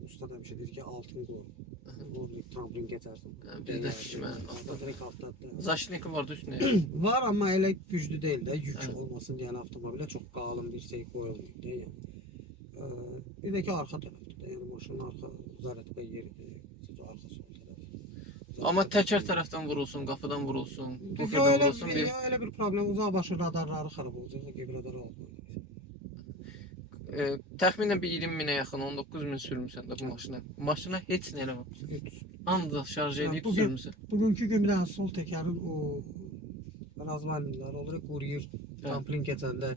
usta da bir şey deyir ki, altın qoy. O bir problem keçərsən. Bizdə şişmə batareyka altdadır. Zaşniki vardı üstünə. Var amma elə güclü deyil də, yük olmasın deyən avtomobilə çox qalın bir şey qoyulmur da yəni. Bir də ki arxa tərəfdir də, yəni maşının arxa zaratqa yeridir. Arxa sol tərəf. Amma təkər tərəfdən vurulsun, qapıdan vurulsun, buferdən vurulsun bir. Elə bir problem, uzaq başı radarları xarab olacaq, qeyb radarı almayacaq. Təxminən bir 20.000-ə yaxın, 19.000 sürmüsən də bu maşına. Maşına heç nə eləməmişsən. Ancaq şarj edib sürmüsən. Bugünkü gün bir dənə sol təkərin o razvalinalar olur, quruyur, tramplin keçəndə.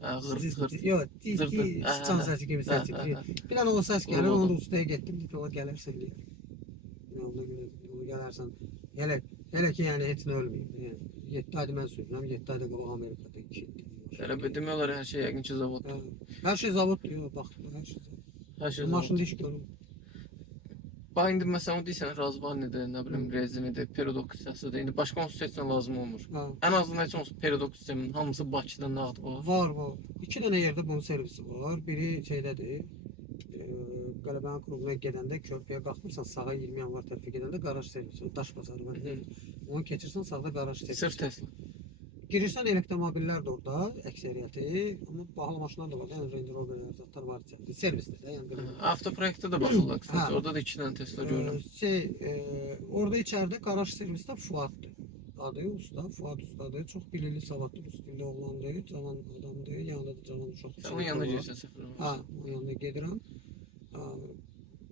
Yox, sıçan səsi kimi səs çıxır. Bir dənə o səs gəlir, onu da ustaya getdim, dedi o gələrsən deyir. Ona görə gələrsən. Elə ki yəni heç nə ölməyib. 7 ayda mən sürürəm, 7 ayda qabaq Amerikada 2 ildir. Elə demək olar hər şey yəqin ki zavoddur. Hər şey zavoddur, bax, hər şey zavod. Hər şey maşında iş görür. Bax indi məsələn o deyirsən razvalinidir, nə bilim rezinidir, periodok hissəsidir. İndi başqa onu seçsən lazım olmur. Ən azından heç olmasa periodok sisteminin hamısı Bakıda nəqd var. Var. 2 dənə yerdə bunun servisi var. Biri şeydədir. Qələbənin klubuna gedəndə körpüyə qalxmırsan, sağa 20 yanvar tərəfə gedəndə qaraj servisi, daş bazarı var. Onu keçirsən, sağda qaraj servisi. Sırf Tesla. Girirsən elektromobillər də orada, əksəriyyəti, amma bahalı maşınlar da var, yəni Range Rover zatlar var içəridə. Servisdir də, yəni. Avtoproyektdə də baxırlar qısası. Orada da 2 dənə Tesla görürəm. Orada içəridə qaraj servisi də Fuaddır. Adı usta, Fuad ustadır. Çox bilikli, savadlı rus dilli oğlandır, cavan adamdır. Yanında da cavan uşaq. Sən onun yanına girsən sıfır. Ha, onun yanına gedirəm.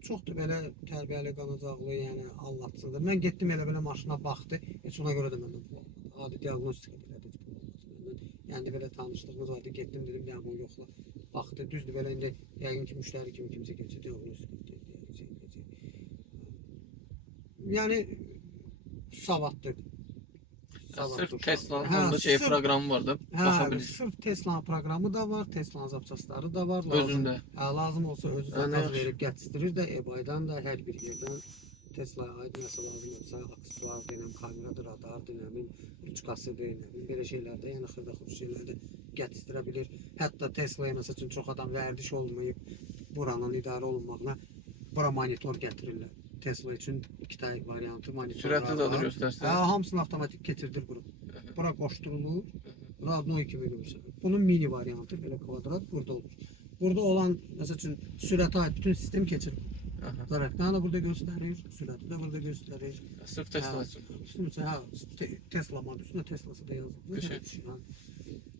Çoxdur belə tərbiyəli, qanacaqlı, yəni Allahçıdır. Mən getdim elə belə maşına baxdı, heç ona görə də məndən pul almadı. Adi diaqnostika elədi, heç pul almadı məndən. Yəni belə tanışlığımız vardı. Getdim dedim, yəni bunu yoxla. Baxdı, düzdür belə indi yəqin ki, müştəri kimi kimsə keçəcək, onu sıkıntı deyəcək. Yəni savadlı. Sırf Tesla'nın onda şey proqramı var da, baxa bilirsən. Sırf Tesla proqramı da var, Tesla'nın zapçasları da var. Özündə. Lazım olsa özü Nə zakaz yaxşı. verib gətizdirir də eBay-dan da hər bir yerdən. Tesla'ya aid nəsə lazım olsa, aksesuar deyiləm, kameradır, radar deyiləm, ruçkası deyiləm, belə şeylərdə, yəni xırda-xırda şeylərdə gətizdirə bilir. Hətta Tesla'ya məsəl üçün çox adam vərdiş olmayıb buranın idarə olunmağına bura monitor gətirirlər. Tesla üçün 2 tane variantı monitor. Sürətli də göstərsə. Hamısını avtomatik keçirdir bura. Bura qoşdurulur. Radno 2000 görürsən. Bunun mini variantı belə kvadrat burada olur. Burada olan məsəl üçün sürətə aid bütün sistem keçir. Zaratkanı da burada göstərir, sürəti də burada göstərir. Sırf Tesla üçün. Tesla madı üstünə Teslası da yazılır.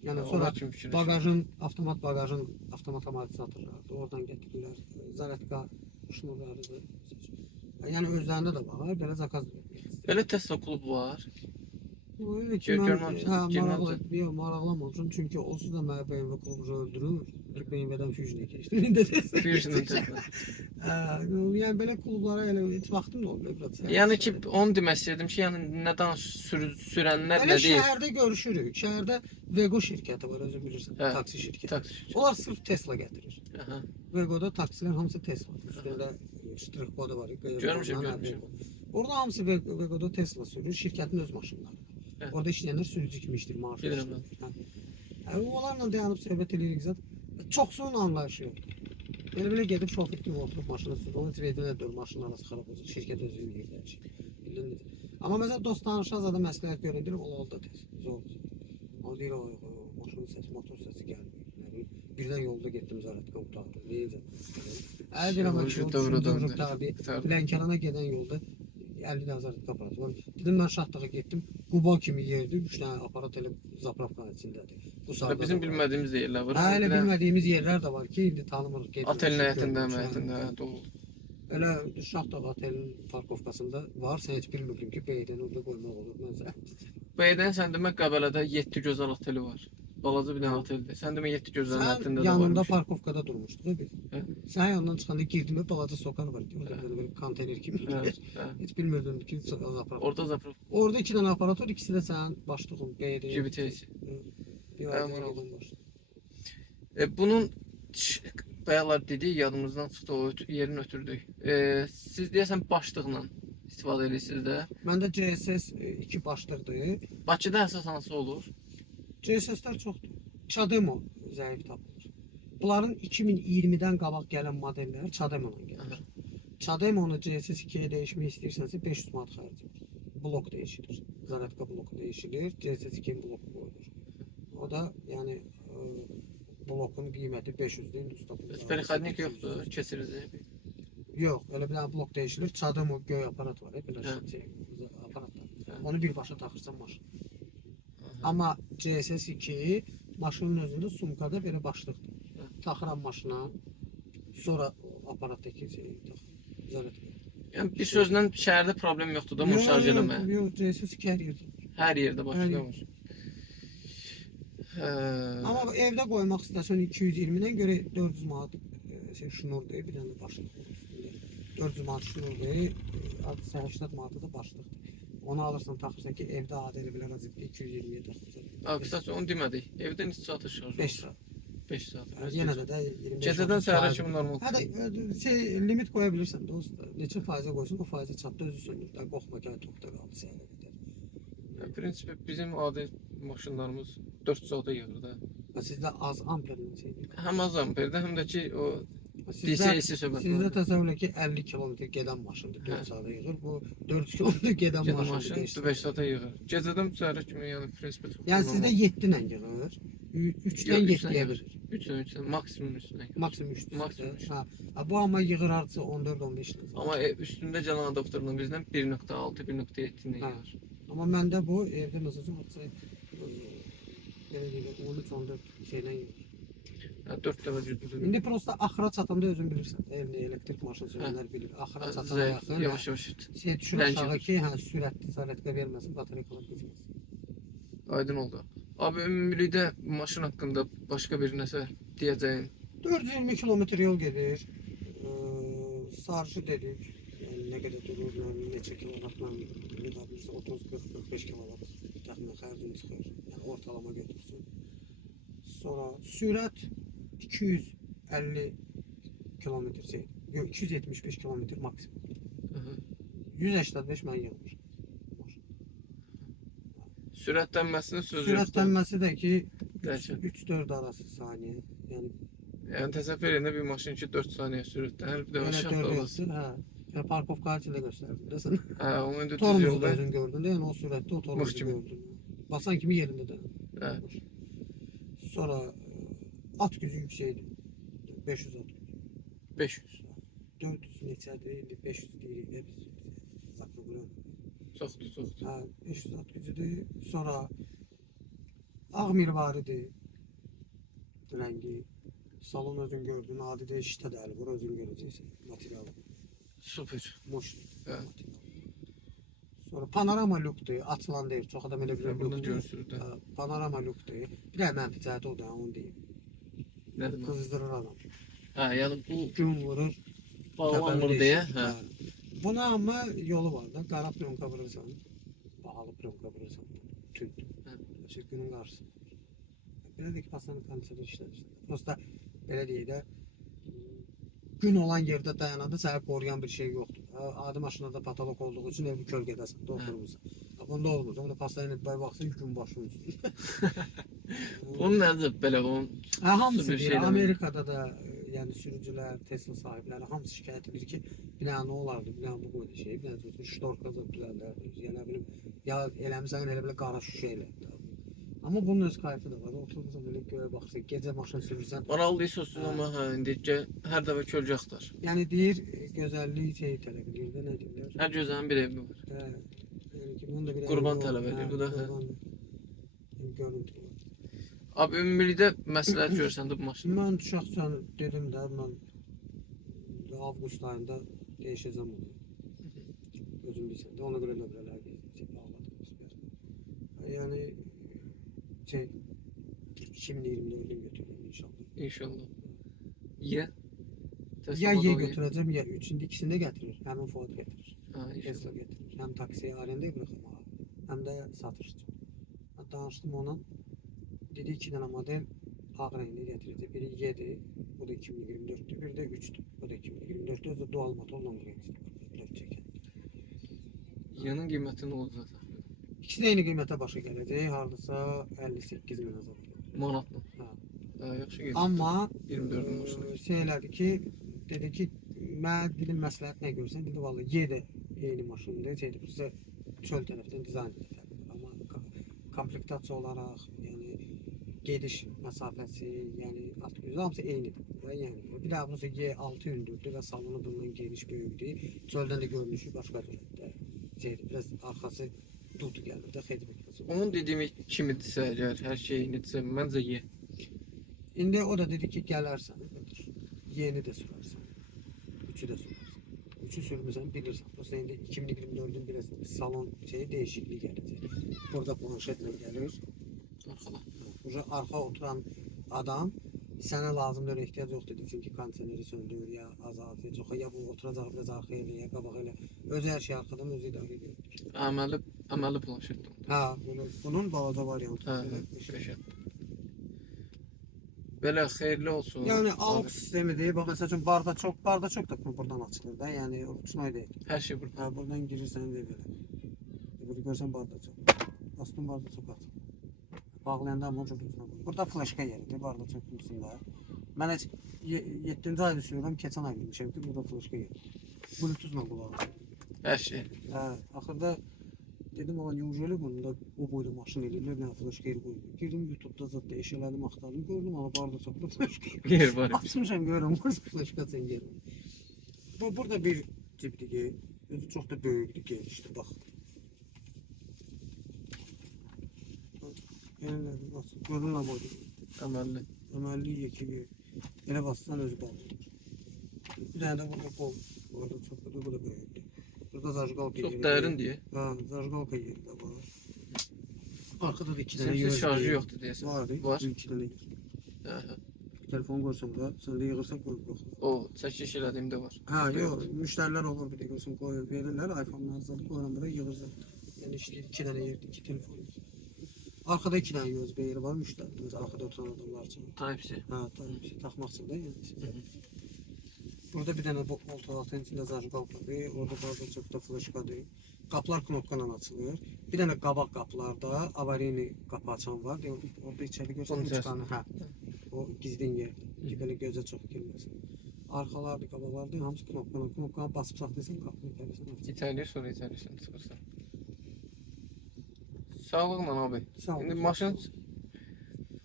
Yəni Onlar sonra kim fikirləşir? bagajın, avtomat amortizatorları da oradan gətirirlər. Zaratka şnurları da. Yəni özlərində də var, belə zakaz verir. Belə Tesla klubu var. Maraqlamamışam çünki onsuz da mənə BMW klubu öldürür. BMW-dən Fusion-a keçdim. İndi Tesla. Fusion Tesla. Yəni belə klublara elə heç vaxtım da olmuyor. Yəni ki, onu demək istəyirdim ki, yəni nə sürənlər Elə nə deyir? şəhərdə görüşürük. Şəhərdə Vego şirkəti var, özün bilirsən, Hə, taksi şirkəti. taksi şirkəti. Onlar sırf Tesla gətirir. Aha. Vegoda taksilər hamısı Tesla. Üstündə ştrix kodu var. Görmüşəm. Orada hamısı Vegoda Tesla sürür, şirkətin öz maşınları. Hə. Orada işləyənlər sürücü kimi işləyir, maaş Bilirəm alır. Onlarla dayanıb söhbət edirik zət. Çoxsunun anlayışı yoxdur. Belə gedib şofer kimi oturub maşını sürür. Onun üçün vedirlər dör maşının arası xarab olacaq. Şirkət özü yürüyür hər şey. Bildin. Amma məsələn dost tanışaz adam məsləhət görür, o da tez. Zor. O deyir o maşının səsi, motor səsi gəlmir. Birdən yolda getdim Zaratka qurtardı. Necə? Deyirəm ki, Lənkərana gedən yolda 50 Zaratka aparatı var. Dedim mən Şahdağa getdim. Quba kimi yerdir. 3 dənə aparat elə zapravkanın içindədir. Bu sahədə Bizim bilmədiyimiz də yerlər var. Elə bilmədiyimiz yerlər də var ki, indi tanımırıq. Otelin həyətində, doğru. Elə Şahdağa otelin parkovkasında var. Sən heç bilmirdim ki, beydən orada qoymaq olur. Mən Bəydən sən demək Qəbələdə 7 gözəl oteli var. Balaca bir dənə oteldir. Sən demə 7 gözəl həyətində də var. Yanında parkovkada durmuşduq biz. Sən yanından çıxanda girdim və balaca sokaq var. Orada belə konteyner kimi. Heç bilmirdim ki, zapravka. Orada zapravka. Orada 2 dənə aparat var, ikisi də sənin başlığın, beydə. GBTS. Bir Bunun bayaqlar dedik, yadımızdan çıxdı, o yerini ötürdük. Siz deyəsən başlıqla istifadə edirsiniz də. Məndə CSS 2 başlıqdır. Bakıda əsas hansı olur? CSS-lər çoxdur. Chademo zəif tapılır. Bunların 2020-dən qabaq gələn modellər Chademo-dan gəlir. Chademo-nu CSS 2-yə dəyişmək istəyirsənsə 500 manat xərci var. Blok dəyişilir. Zaratka bloku dəyişilir. CSS 2-nin bloku qoyulur. O da yəni blokun qiyməti 500-dür. Perixodnik yoxdur, keçiririk. Yox, elə bir dənə blok dəyişilir. Chademo göy aparat var, belə aparatlar. Onu birbaşa taxırsan maşın. Amma CSS 2 maşının özündə sumkada belə başlıqdır. Taxıram maşına, sonra aparatdakı şeyi taxır. Yəni bir sözlə şəhərdə problem yoxdur da şarj eləməyə. Yox, CSS 2 hər yerdə. Hər yerdə başlıqda var. Amma evdə qoymaq istəsən 220-dən görə 400 manat şnurdur, bir dənə başlıq üstündə. 400 manat şnurdur, 80 manatı da başlıqdır. Onu alırsan, taxırsan ki, evdə adi elə belə razıqda 220-yə taxırsan. Qısası onu demədik. Evdə neçə saat şarj? 5 saat. 5 saat. Yenə də 25. Gecədən səhərə kimi normal. Hə də limit qoya bilirsən dost. Neçə faizə qoysun, o faizə çatdı özü sönür. Qorxma ki, topda qaldı səhərə qədər. Prinsipi bizim adi maşınlarımız 4 saata yığır da. Sizdə az amperlə şeydir. Həm az amperdə, həm də ki o DC-si söhbət. Sizdə təsəvvür ki 50 kilometr gedən maşındır, 4 saata yığır. Bu 400 kilometr gedən maşındır. 5 saata yığır. Gecədən səhərə kimi yəni prinsipi çox. Yəni sizdə 7 ilə yığır. 3-dən 7-yə yığır. 3-dən, maksimum 3-dən. Maksimum 3-dən. Maksimum 3. Bu amma yığır artı 14-15 ilə. Amma üstündə gələn adapterlə bizdən 1.6, 1.7-dən yığır. Amma məndə bu evdə məsələn artıq belə deyək 13-14 şeylə yığır. 4 dəfə güclüdür. İndi prosta axıra çatanda özün bilirsən. Evdə elektrik maşın sürənlər bilir. Axıra çatana yaxın yavaş-yavaş şey düşür aşağı ki, sürətli zaratka verməsin, batareykalar keçməsin. Aydın oldu. Abi ümumilikdə maşın haqqında başqa bir nəsə deyəcəyin? 420 kilometre yol gedir. Sarjı dedik. Yani ne kadar durur, neçə kilovatla müqabilirsə 30-40-45 kilovat təxminən xərcin çıxır. Yəni ortalama götürsün. Sonra sürət 250 kilometr şey. Yox, 275 kilometr maksimum. Hı -hı. 185 mən yanlış. Sürətlənməsinin sözü yoxdur. Sürətlənməsi də ki Dəhşət. 3-4 arası saniyə. Yəni Yəni təsəvvür edin bir maşın ki 4 saniyə sürətlənir, bir də elə aşağı 4 alasın. hə. Yəni parkovka içində göstərdim də sən. Hə, onu indi düz Tormuzu da yolda. özün gördün də, yəni o sürətdə o Mıx tormuzu kimi. gördün. Basan kimi yerində də. Hə. Sonra at gücü yüksekdir. 500 at gücü. 500. 400 neçədir, indi 500 deyirik də biz. Zakruqlan. Çoxdur, çoxdur. Hə, 500 at gücüdür. Sonra ağ mirvaridir. Rəngi. Salon özün gördün, adi də şita dəli, bura özün görəcəksən. Materialı. Super. Moş. Hə. Sonra panorama lükdür, açılan deyil. Çox adam elə bilir Hə, buradan lükdür. görürsünüz də. Hə, panorama lükdür. Bir də mənfi cəhəti o da, onu deyim. Nədir? Qızdırır adam. Hə, yəni bu Gün vurur. bağlanmır təpəni deyə, değişir. hə. Buna amma yolu var da. Qara plyonka vurursan, bahalı plyonka vurursan, tünd. Hə. Günün qarşısında. Belə də ki, pasanın kondisyoner işlədirsən. Prosta belə deyək də, gün olan yerdə dayananda səni qoruyan bir şey yoxdur. Adi maşında patolog olduğu üçün ev kölgədəsən, oturmursan. Bunda olmur. Onda pastaya netbay baxsan gün başın üstündə. Onun nədir belə onun Hamısı bir deyir, şeydən- Amerikada da yəni sürücülər, Tesla sahibləri hamısı şikayət edir ki, bina nə olardı, bina bu boyda şey, bina ştorka da düzəldərdi. Yəni nə bilim, ya eləmisən elə belə qara şüşə elə. Amma bunun öz kayfı da var. Oturursan belə göyə baxırsan, gecə maşın sürürsən. maraqlı sözsüz amma hə, indi hər dəfə kölgə axtar. Yəni deyir, gözəllik şey tələb edir də, nə deyirlər? Hər gözəlin bir evi var. Hə. Yəni ki, bunun da bir Qurban əyibi tələb var. edir, Hə, bu da, hə. qurban. Yəni görüntü var. Abi ümumilikdə məsləhət görsən də bu maşını. Mən şəxsən dedim də, mən avqust ayında dəyişəcəm onu. Özüm bilsən də, ona görə də belələr bağladım. Yəni şey 2024'ün götürürüm inşallah. İnşallah. Ya Ya ye götürəcəm, ya üçüncü ikisini də gətirir. Həmin Ford gətirir. Ha, Tesla inşallah. gətirir. Həm taksiyə arendaya buraxmağa, həm də satış üçün. Mən danışdım ona. Dedi 2 dənə model ağ rəngli gətirəcək. Biri Y-dir, bu da 2024'dür. Bir də 3'dür. Bu da 2024'dür. Özü də dual motorla qreyncidir. 4 çəkən. Yanın qiyməti nə olacaq? İkisi də eyni qiymətə başa gələcək. Hardasa 58 min azad. Manatla. Hə. Ha, yaxşı gedir. Amma 24'ün başına. şey elədi ki, dedi ki, mən dedim məsləhət nə görsən, dedi vallahi Y də eyni maşındır, şeydir, bizə çöl tərəfdən dizayn edir. Amma komplektasiya olaraq, yəni gediş məsafəsi, yəni alt gücü hamısı eynidir. Yəni bir də bu Y6 hündürdür və salonu bundan geniş böyükdür. Çöldən də görünüşü başqa cürətdə. Şeydir, biraz arxası dut gəlir də xedmət. Onun dediyim kimidirsə, əgər hər şey eynidirsə, məncə ye. İndi o da dedi ki, gələrsən, yeni də sürərsən, üçü də sürərsən. Üçü sürmüsən, bilirsən. Prosta indi 2024'ün biraz salon şeyi değişikliği gələcək. Burada planşetlə gəlir. Arxada. Burada arxa oturan adam sənə lazım deyil, ehtiyac yoxdur desin ki, kondisioneri söndür ya azalt ya çox ya bu oturacaq biraz arxaya elə ya qabaq elə. Öz hər şey arxadan özü idarə edir. Əməli planşetdir. Hə, bunun balaca variantı. Hə, qəşəng. Belə xeyirli olsun. Yəni Abi, AUX sistemidir. Bax məsəl üçün barda çox da buradan açılır da. Yəni rutinoy deyil. hər şey burada. Hə, buradan girirsən də belə. Burada görsən barda çox. Aslında barda çox açıq. Bağlayanda amma çox rutinoy. Burada flaşka yeridir barda çox üstündə. Mən heç 7-ci ayda sürürəm, keçən ay bilmişəm ki, burada flaşka yeri. Bluetooth-la qulaq. Hər şey. Hə, axırda dedim ama neujeli bunda o boyda maşın eləyirlər, mən flaşka yeri qoyuyorum. Girdim YouTube'da zat dəyişələdim, axtardım, gördüm ama barda çox da flaşka yeri. Yer var. Açmışam görürüm, burada flaşka çəngir. Burada bir cibdigi, özü çox da böyükdür, genişdir, bax. Yenələrdir, bax, görürüm nə boyda. Əməlli. Əməlli yekili, elə bassan özü bağlıdır. Bir dənə də burada qol, burada çox da bu da böyükdür. Burada zajqalka Çox yeri. dərin deyə. Hə, zajqalka yeri də var. Arkada da 2 dənə Sizin USB şarjı yoxdur deyəsən. vardı. Var. 2 dənə. Hə, hə. Telefon qoysan da, sən də yığırsan qoyub yox. O çəkiş elədiyimdə var. Hə, yox, müştərilər olur bir də qoysan qoyub verirlər, iPhone-ları zadı qoyuram bura yığırsan. Yəni işləyir 2 dənə yerdə 2 telefon. Arkada 2 dənə USB yeri var müştərilər, arkada oturan adamlar üçün. Type-C. Hə, tabii ki, taxmaq üçün də yəni. Burada bir dənə bu koltuğun içində zarjı qapıdır, orada bazı çoxda flaşkadır. Qapılar knopkadan açılır. Bir dənə qabaq qapılarda avariyni qapı açan var. Orada içəri Onun göstərir içərisində. çıxanı. Hə. O gizlin yerdir. Ki belə gözə çox girməsin. Arxalardır, qabaqlardır, hamısı knopkadan. Knopkanı basıb saxlayırsan qapını itərirsən. İtəliyə sonra itəliyirsən çıxırsan. Sağlıqla abi. Sağ ol. İndi maşın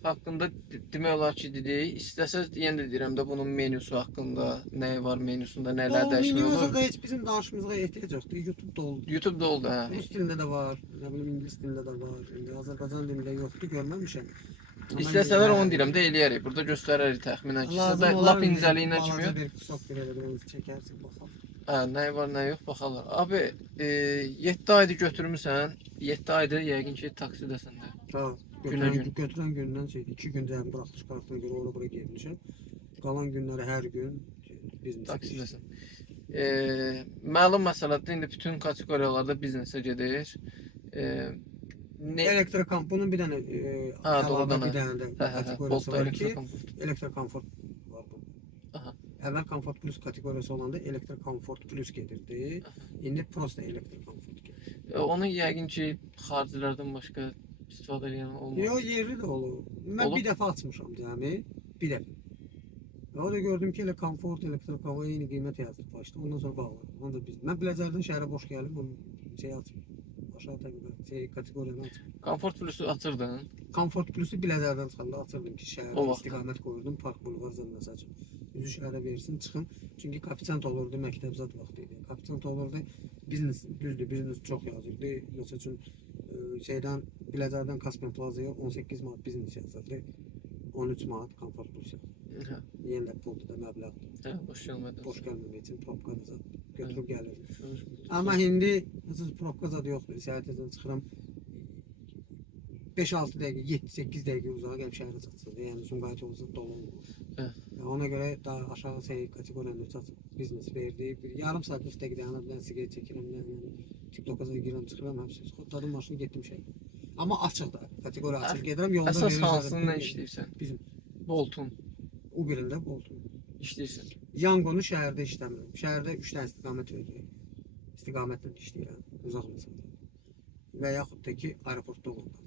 haqqında demək olar ki, dedik. İstəsəz yenə də deyirəm də bunun menüsü haqqında, nəyi var menüsündə, nələr dəyişmək olur. Da heç bizim danışmamıza ehtiyac yoxdur. YouTube-da oldu. YouTube-da oldu, hə. Rus dilində də var, nə bilim ingilis dilində də var. İndi Azərbaycan dilində yoxdur, görməmişəm. İstəsələr onu deyirəm də eləyərik. Burada göstərərik təxminən ki, sizə lap incəliyinə kimi. Balaca bir qısaq bir elə bir çəkərsən baxaq. Hə, nəyi var, nəyi yox baxarlar. Abi, 7 aydır götürmüsən. 7 aydır yəqin ki taksidəsən də. Ha, Günə gün. götürən gündən şeydi. 2 gün cəmi buraxılış kartına görə ora bura getmişəm. Qalan günləri hər gün biznes. Taksidəsən. Məlum məsələdir, indi bütün kateqoriyalarda biznesə gedir. Elektrokomfort bunun bir dənə Ha, doğrudan. bir dənə də kateqoriyası Boltda var ki, elektrokomfort. elektrokomfort var bu. Aha. Əvvəl Comfort Plus kateqoriyası olanda Elektrokomfort Plus gedirdi. İndi prosta Elektrokomfort gedir. Onu yəqin ki xaricilərdən başqa istifadə edən olmaz. Yox, yerli də olur. Mən Olub? bir dəfə açmışam cəmi, bir dəfə. Orada gördüm ki, elə Comfort, Elektrokomfort eyni qiymət yazır başda. Ondan sonra bağladım. Onda biz. Mən Biləcərdən şəhərə boş gəlib, onu şey açdım. Aşağı təbii kateqoriyanı açdım. Komfort Plus'u açırdın. Comfort Plus-u Biləcərdən çıxanda açırdım ki, O şəhərə vaxt. istiqamət qoyurdum, Park Bulvar zənnəsə açım. Üzü şəhərə versin, çıxım. Çünki kapitant olurdu, məktəb zad vaxtı idi. Kapitant olurdu, biznes, düzdür, biznes çox yazırdı. Məsəl üçün, şeydən, Biləcərdən Caspian Plaza'ya 18 manat biznes yazırdı. 13 manat Comfort Plus yazırdı. Hə, Yenə də puldu da, məbləğdir. hə, boş gəlmədən. Boş gəlməmək üçün probkanı zad götürüb gəlirdi. Soruşma. Amma indi məsələn probka zad yoxdur. Səhərdən çıxıram 5-6 dəqiqə, 7-8 dəqiqə uzağa gəlib şəhərə çatsın. Yəni Sumqayıt olsa dolu olur. Hə. Ona görə daha aşağı şey kateqoriyanı çatsın. Biznes verdi. Bir yarım saat 40 dəqiqə dayanıb mən siqaret çəkirəm, mən TikToka girirəm, çıxıram, həmçinin xodladım maşını getdim şey. Amma açıq da, kateqoriya açıq gedirəm, yolda Əsas verirlər. hansında işləyirsən? Bizim Boltun o birində oldu. işləyirsən. Yanqonu şəhərdə işləmirəm. Şəhərdə 3 dənə istiqamət verir. İstiqamətlə işləyirəm, uzaq məsafə. Və yaxud da ki, aeroportda olanda.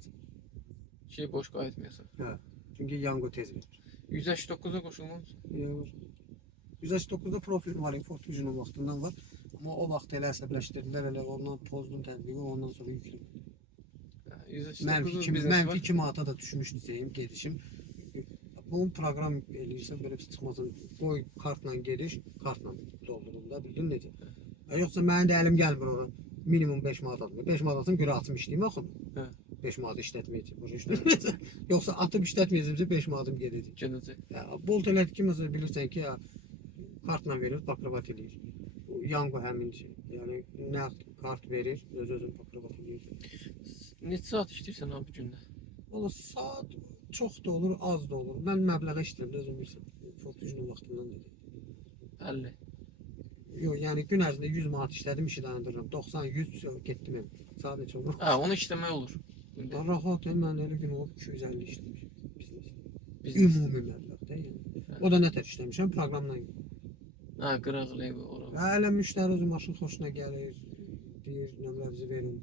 Şey boş qayıtmayasan. Hə. Çünki yanqo tez verir. 189-a qoşulmamız. Yox. 109-da profil var, Ford Fusion'un vaxtından var. Amma o vaxt elə əsəbləşdirdilər, elə ondan pozdum tətbiqi, ondan sonra yüklədim. Mənfi 2 manata da düşmüşdü şeyim, gedişim. Bunun proqram eləyirsən, belə bir çıxmasın. Qoy kartla gediş, kartla doldurum da, bildin necə? Yoxsa mənim də əlim gəlmir ora. Minimum 5 manat atmır. 5 manat atım, görə açım işləyim axı. Hə. 5 manat işlətməyəcəm, boş işlətməyəcəm. Yoxsa atıb işlətməyəcəmsə 5 manatım gedəcək. Gedəcək. Ya, Bolt elədi ki, məsələn bilirsən ki, ya, kartla verir, bakravat eləyir. Yanqo həmin şey. Yəni nəqd kart verir, öz-özün bakravat eləyir. Neçə saat işləyirsən abi gündə? Valla saat çox da olur, az da olur. Mən məbləğə işləyirəm, özün bilirsən. Ford Fusion'un vaxtından dedi. 50. Yox, yəni gün ərzində 100 manat işlədim, işi dayandırıram. 90-100 getdim mən. Sadəcə olur. Hə, onu işləmək olur. İndi Rahat, mən elə gün olub 250 işləmişəm. biznes. Ümumi məbləğdə yəni. O da nətər işləmişəm, proqramla. Hə, qıraqlayıb ora. Hələ müştəri özü maşın xoşuna gəlir. Deyir, nömrənizi verin.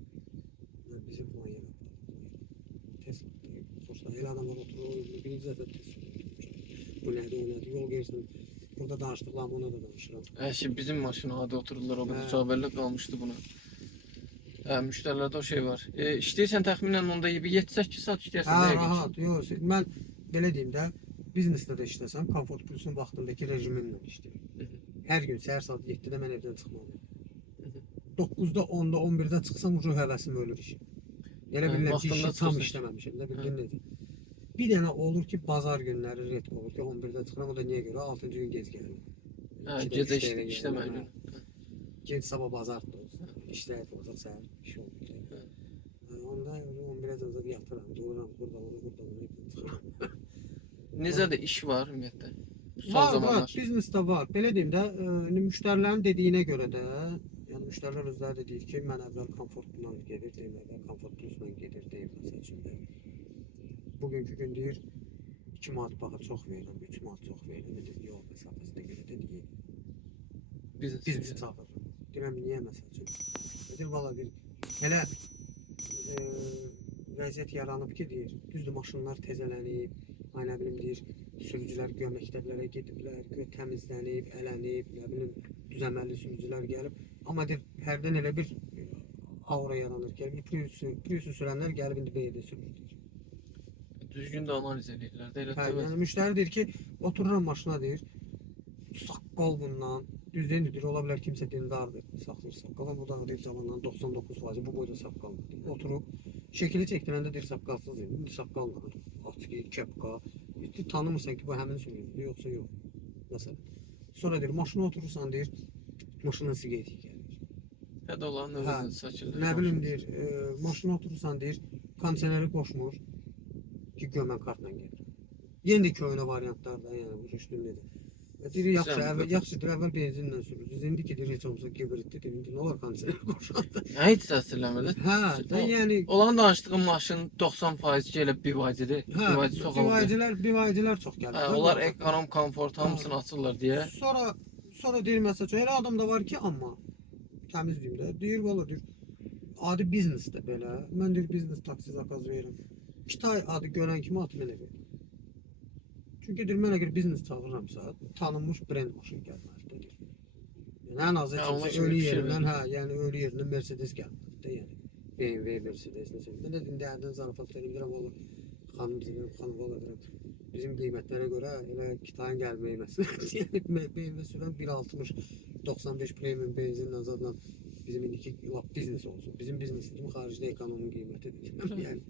Bizi bu yerə. Test xoşuna elə adamlar oturur, birinci dəfə test. Bu nədir, o nədir, yol gəlsin. Burada danışdıqlarım ona da danışıram. Şimdi bizim maşına adı oturdular o qədər Hə. çabələ qalmışdı buna. Hə, müştərilərdə o şey var. İşləyirsən təxminən onda 7-8 saat işləyirsən Hə, dəqiq. rahat. Yox, mən belə deyim də, biznesdə də işləsəm, Comfort Plus-un vaxtındakı rejimimlə işləyirəm. Hər gün səhər saat 7-də mən evdən çıxmalıyım. 9-da, 10-da, 11-də çıxsam ucu həvəsim ölür işim. Elə Hə, bilirəm ki, vaxtında işi tam çıxırsan. işləməmişəm də, bildin necə. Bir dənə olur ki, bazar günləri redk olur ki, 11-də çıxıram, o da niyə görə? 6-cı gün gec gəlir. Hə, gecə işləmək gün. Gec sabah bazar da olsun. İşləyət olacaq səhər, iş olmayacaq. Onda 11-ə biraz azad yatıram, dururam, burada onu çıxıram. Necə də iş var ümumiyyətlə? Son Var, zamanlar. biznesdə var. Belə deyim də, müştərilərin dediyinə görə də, yəni müştərilər özləri də deyir ki, mən əvvəl komfortla gedirdim, əvvəl komfort plusla gedirdim, məsəl üçün də. Bugünkü gün deyir, 2 manat baxa çox verirəm, 3 manat çox verirəm, dedim, yox, məsafəsinə görə də deyir, biznes çağırır. Deyirəm, niyə məsəl üçün? Deyir, valla deyir, elə vəziyyət yaranıb ki, deyir, düzdür, maşınlar təzələnib, ay nə bilim deyir, sürücülər göyə məktəblərə gediblər, göyə təmizlənib, ələnib, nə bilim, düzəməlli sürücülər gəlib. Amma deyir, hərdən elə bir aura yaranır ki, Priusu sürənlər gəlib indi BD sürür deyir. Düzgün də analiz edirlər də elə Hə, deyil. yəni müştəri deyir ki, otururam maşına deyir, saqqal bundan, düzdür deyir, ola bilər kimsə dindardır, saxlayır saqqal, bu da deyir zamanla 99% bu boyda saqqal deyir. Oturub, şəkili çəkdirəndə deyir saqqalsız deyir, indi saqqal var, açıq, kəpqa, tanımırsan ki, bu həmin sürücüdür, yoxsa yox, məsələn. Sonra deyir, maşına oturursan deyir, maşının siqeti gəlir. Hədə olan özünü saçılır. Nə bilim deyir, maşına oturursan deyir, kondisioneri qoşmur ki, gömən kartla gedir. Yenə də köhnə variantlarda, yəni bu üstündədir. Deyir, yaxşıdır, əvvəl benzinlə sürürdünüz. İndi ki, deyir, heç olmasa gibritdir, deyir, indi nə olar kondisioneri qoşanda. Heç təsirləmir də. Hə, də yəni... Olan danışdığım maşın 90% elə BYD-dir. BYD çox aldı. BYD-lər çox gəlir. Hə, onlar ekonom, komfort hamısını açırlar deyə. Sonra deyir, məsələn, elə adam da var ki, amma təmiz deyim də, deyir, valla deyir, adi biznesdə belə, mən deyir, biznes taksi zakaz verirəm. 2 ay adı görən kimi atı mənə verir. Çünki deyir, mən əgər biznes çağırıramsa, tanınmış brend maşın gəlməlidir, deyir. Yəni, ən azı kimsə ölü yerindən, yəni ölü yerindən Mercedes gəlməlidir, yəni. BMW, Mercedes, nəsə. Mən dedim, dəyərdən zarafat verim, deyirəm, valla, xanım deyirəm, valla deyirəm, bizim qiymətlərə görə elə Kitayın gəlməyi məsələdir. Yəni, BMW sürən 1.60, 95 premium benzinlə zadla bizim indiki biznes olsun. Bizim biznes dedim, xaricdə ekonomi qiymətidir. Yəni,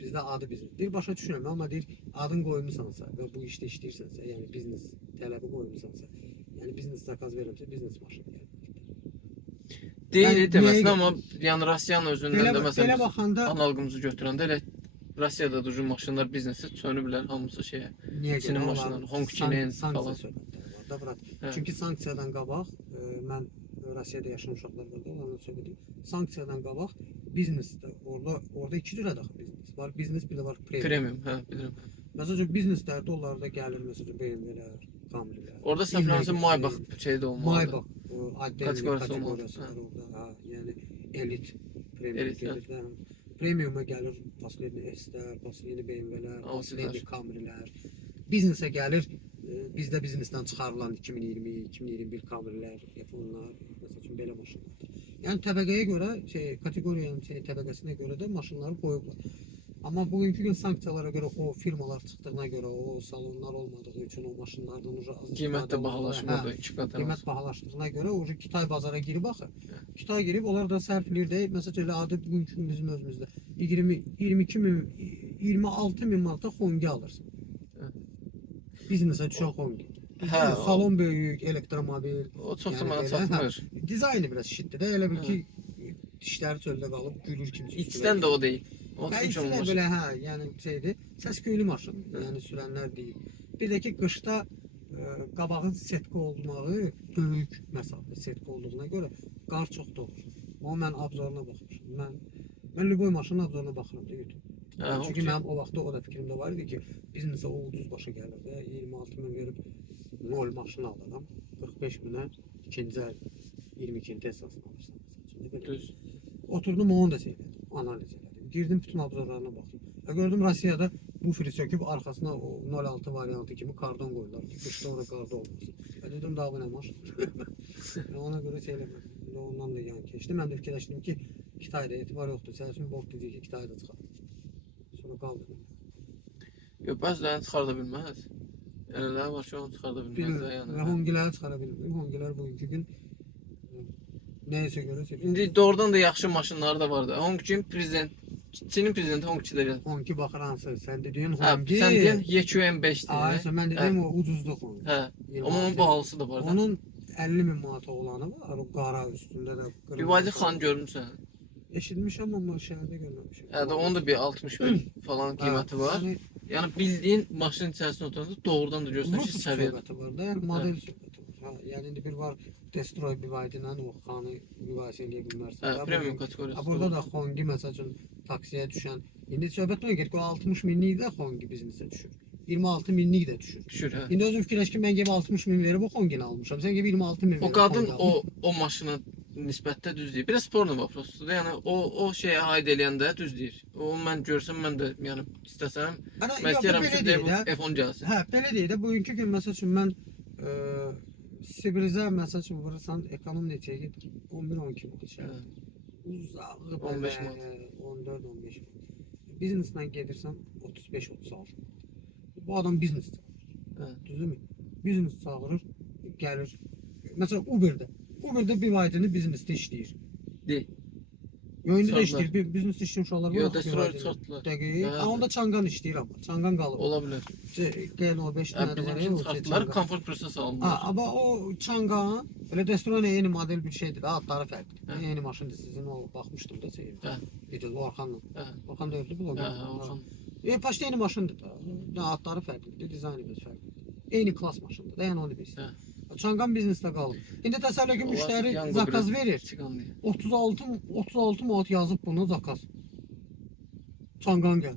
bizdə adı biznes. Deyir, başa düşürəm, amma deyir, adın qoymusansa və bu işdə işləyirsənsə, yəni biznes tələbi qoymusansa, yəni biznes zakaz verirəmsə, biznes maşını gəlir. Deyil deməsin, amma yəni Rusiyanın özündən də məsələn baxanda analogumuzu götürəndə elə Rusiyada düzgün maşınlar biznesi çönüblər hamısı şeyə. Niyə Çinin maşınları, Hongqinin falan. Çünki sanksiyadan qabaq, mən Rusiyada yaşayan uşaqlar var da, onlarla söhbət edirəm. Sanksiyadan qabaq biznesdə, orada 2 cürə daxil biznes var. Biznes bir də var Premium, hə, bilirəm. Məsələn, bizneslərdə onlarda gəlir, məsələn, BMW-lər, Camry-lər. Orada səfərlərimizin Maybach şeydə olmalıdır. Maybach kateqoriyası var orada, yəni elit, premium gelir. Premium'a gəlir, последний S-lər, последний BMW-lər, последний Camry-lər. Biznesə gəlir, bizdə biznesdən çıxarılan 2020-2021 Camry-lər, F10-lar, məsəl üçün belə maşınlardır. Yəni təbəqəyə görə, kateqoriyanın təbəqəsinə görə də maşınları qoyublar. Amma bugünkü gün sanksiyalara görə, o firmalar çıxdığına görə, o salonlar olmadığı üçün o maşınlardan az qiymət də bahalaşmadı, 2 qat. Qiymət bahalaşdığına görə o Kitay bazara girib axı. Kitay girib, onlar da sərfləyir də, məsələn elə adı bugünkü gün bizim özümüzdə 26 min manata Hongi alırsın. Biznesə düşən Hongi. Salon böyük, elektromobil. O çox da mənə çatmır. Dizaynı biraz şitdir də, elə bil ki dişləri çöldə qalıb, gülür kimsə. İçdən də o deyil. İçində belə, yəni şeydir, səs-küylü maşın, yəni sürənlər deyil. Bir də ki, qışda qabağın setka olmağı böyük məsafə setka olduğuna görə qar çox da olur. Amma mən abzoruna baxmışım. Mən Lüboy maşının abzoruna baxıram da YouTube. Çünki mənim o vaxtda o da fikrimdə var idi ki, biznesə o ucuz başa gəlir də, 26 min verib 0 maşını alıram, 45 minə ikinci əl 22-ci Teslasını alırsan. Düz. Oturdum onu da seyredim, analiz elədim. Girdim bütün abzorlarına baxdım. Gördüm Rusiyada bu fri söküb arkasına o 06 variantı kimi kardon qoyurlar ki, qışda orada qarda olmasın. Dedim, daha bu nə maşın? Ona görə eləmədim. Ondan da yan keçdi. Mən də fikirləşdim ki, Kitayda etibar yoxdur. Sənin üçün borc deyəcək ki, Kitayda çıxar. Sonra qaldım. Yox, bəzilərini çıxarda bilməz. Elələr var ki, onu çıxarda bilməz. Bilmirəm, Hongiləri çıxara bilmirəm. Hongilər bugünkü gün nəyəsə görə seçir. İndi doğrudan da yaxşı maşınları da var da. Hongqin prezident, Çinin prezidenti Hongqidə gəlir. Hongi baxır hansı? Sən dediyin Hongi. Sən deyən YQM5-dir. Aynen, mən dediyim o ucuzluq Hongi. Hə, amma onun bahalısı da var da. Onun 50 min manata olanı var, o qara üstündə də. BYD xan görmüsən? Eşitmişəm amma şəhərdə görməmişəm. Hə də onun da bir 60 bin falan qiyməti var. Yəni Yəni bildiyin maşının içərisində oturanda doğrudan da görürsən ki, Rus səviyyədə. söhbəti var da, yəni model söhbəti var. Ha, yəni indi bir var Destroy BYD ilə o xanı müqayisə edə bilmərsən. Hə, Ha, premium bu- kateqoriyası. ha, burada da Hongi məsəl üçün taksiyə düşən. İndi söhbət o gedir ki, o 60 minlik də Hongi biznesə düşür. 26 minlik də düşür. düşür hə. İndi özün fikirləş ki, mən gəlib 60 min verib o Hongini almışam. Sən gəlib 26 min verib. O qadın Hongi almışsan. o maşına nisbətdə düz deyir. Biraz spornu vaprosdur. Yəni o şeyə aid eləyəndə düz deyir. O mən görsəm mən də yəni istəsəm Ana, mən yox, istəyirəm belə ki, deyil bu də. F10 gəlsin. Hə, belə deyil də. Bugünkü gün məsəl üçün mən Sibirizə məsəl üçün vurursan ekonom neçəyə gedir? 11-12 manat. Hə. Uzağı 15 belə, manat. 14-15 manat. Bizneslə gedirsən 35-36 manat. Bu adam biznes çağırır. Hə. Düzdürmü? Biznes çağırır, gəlir. Məsələn Uber-də. Uber-də bir aydını biznesdə işləyir. Deyil. Yo, indi də Çıxardılar. işləyir. Biznesdə işləyən uşaqlar Yo, var. Destroyer çıxartdılar. Dəqiq. Hə, Ha, onda Çanqan işləyir amma. Çanqan qalıb. Ola bilər. Renault 5 Hə, dənə də bizim var. üçün o çıxartdılar, Çanqan. komfort prosesi Ha, alındılar. amma o Çanqan elə Destroyer yeni model bir şeydir. Adları fərqlidir. Hə. Yeni maşındır sizin o baxmışdım da şeydə. Hə. Video Orxanla. Hə. Orxan da öldü bu. Hə, Orxan. Paşda yeni maşındır da. Ya adları fərqlidir, dizaynı biraz fərqlidir. Eyni klas maşındır da, yəni onu bilirsən. Hə. Çanqan biznesdə qalıb. İndi təsəvvür ki, Onlar müştəri yanğı zakaz biraz verir. Çıqan deyil. 36 manat yazıb bunu zakaz. Çanqan gəl.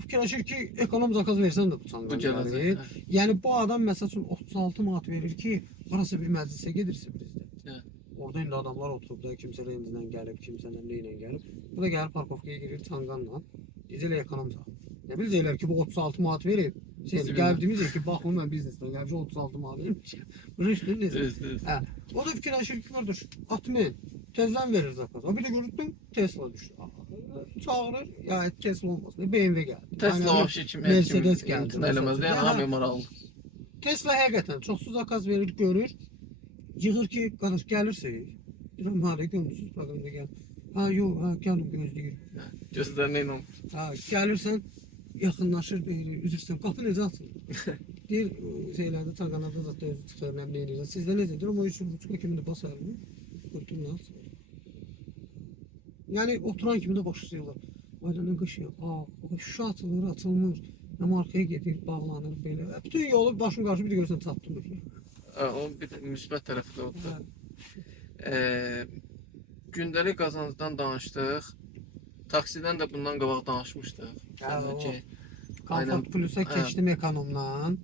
Fikirləşir ki, ekonom zakaz versən də bu Bu Çanqan gələcək. gəlir. Hə. Yəni bu adam məsəl üçün 36 manat verir ki, harasa bir məclisə gedirsə bizdə. Hə. Orada indi adamlar oturub da kimsə rencindən gəlib, kimsə nə ilə gəlib. Bu da gəlib parkovkaya girir Çanqanla. Deyəcəklər ekonom çağır. Nə biləcəklər ki, bu 36 manat verib. Şey, Nasıl gəlib bilməm. deməyəcək ki, bax bunu mən biznesdən gəlib 36 manat vermişəm. Rüştün necə? Düz, düz. Hə. O da fikirləşir ki, qardaş, atmayın. Tezdən verir zakaz. O bir də gördün Tesla düşdü. Çağırır, ya Tesla olmasın. BMW gəldi. Tesla Yəni, vəbşi kimi Mercedes gəldi. imtina eləməz. Yəni Hə. hamı maraqlı. Tesla həqiqətən çoxsuz zakaz verir, görür. Yığır ki, qardaş gəlirsə, deyirəm, hə, görmürsüz proqramda gəl. Ha, yox, ha, gəlin gözləyir. Gözlərinə inan. Ha, gəlirsən, yaxınlaşır, deyir, üzrsən, qapı necə açılır? Deyir, şeylərdə, çanqanlarda zətdə özü çıxır, nə eləyirlər. Sizdə necə? Deyir, amma 3,5 kimi də basar mı? Qurtum nə açılır? Yəni, oturan kimi də başlayırlar. Aydanın qışı, şüşə açılır, açılmır. Nə markaya gedir, bağlanır, belə. Bütün yolu başım qarşı bir də görürsən çatdım. O bir müsbət tərəfi də odur. Hə. Gündəlik qazancdan danışdıq. Taksidən də bundan qabaq danışmışdıq. Hə, Yəni o. ki, Komfort Plus'a Hə. keçdim ekonomdan.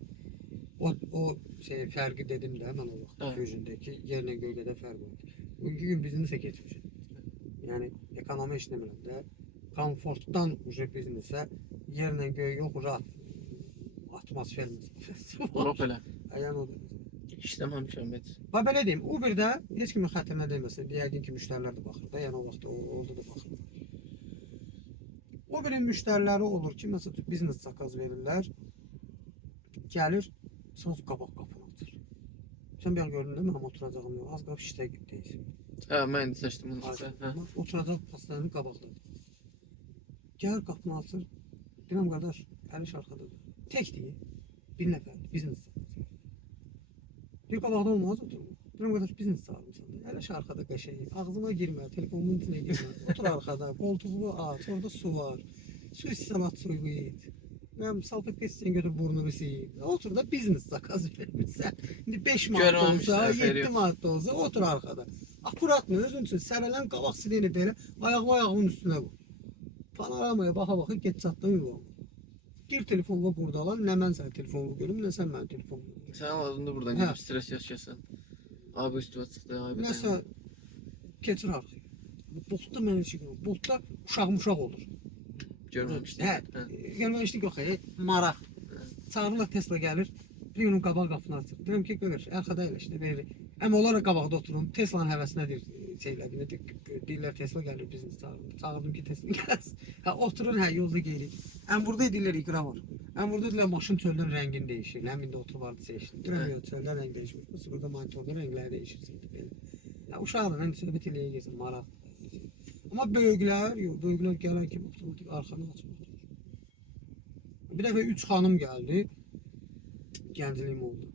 O şey fərqi dedim də mən o vaxt Hə. Fusion'dakı yerlə göydə fərq var. Bugünkü gün biznesə keçmişəm. Yəni ekonomi işləmirəm də. Komfortdan uje biznesə yerlə göy yox, rahat atmosfer məsələsi var. lap elə. Yəni odur. İşləməmişəm heç. Ha belə deyim, Uber-də heç kimin xətrinə deyilməsin. Yəqin ki, müştərilər də baxır da, yəni o vaxt orada da baxır. Uber-in müştəriləri olur ki, məsələn, biznes zakaz verirlər. Gəlir, söz qabaq qapını açır. Sən bir an gördün də mənim oturacağım yox, az qapı işdə deyilsin. Hə, mən indi seçdim bunu. Hə. Oturacaq pastanın qabaqdadır. Gəlir qapını açır. Deyirəm qardaş, Əliş arxadadır. Tək deyil. Bir nəfər, biznes zakaz verir. Bir qabaqda olmaz oturma. Deyirəm qardaş, biznes çağırmışsan. Əliş arxada qəşəng. Ağzıma girmə, telefonumun içinə girmə. Otur arxada, qoltuğunu aç, orada su var. Su istəmət suyu iç. Mən salfet keçsən götür burnunu sil. Otur da biznes zakaz vermirsən. İndi 5 manat Görməmişlər, olsa, xeyri 7 yox. manat da olsa otur arxada. Akuratmı özün üçün sərələn qabaq sileni belə ayağımın üstünə qoy. Panoramaya baxa-baxa get çatdın yuvama. Gir telefonla buradalar, nə mən sənin telefonunu görüm, nə sən mənim telefonumu. Sənin lazımdır buradan Hə. gedib stres yaşayasan. Ay bu üstüvə çıxdı, ay bu. Nəsə keçir arxaya. Boltda mən heç görürəm. Boltda uşaq olur. Görməmişdim. Hə, görməmişdik yox, maraq. Çağırırlar Tesla gəlir. Bir gün qabaq qapını açır. Deyirəm ki, görür, arxada əyləşdi, verir. Amma onlar qabaqda oturum. Tesla'nın həvəsinədir şeylər. Deyirlər Tesla gəlir biznes çağırır. Çağırdım ki Tesla gəlsin. Hə, oturur, hə, yolda geyirik. Burada deyirlər iqra var. Burada deyirlər maşın çöldən rəngini dəyişir. Həmin də otur vardı seçdim. Deyirəm yox, çöldən rəng dəyişmir. Burada monitorda rəngləri dəyişir. Hə, uşaqlar, hani söhbət eləyə gəlsin, maraq. Amma böyüklər, yox, böyüklər gələn kimi otomatik arxanı açıb oturur. Bir dəfə 3 xanım gəldi. Gəncliyim oldu.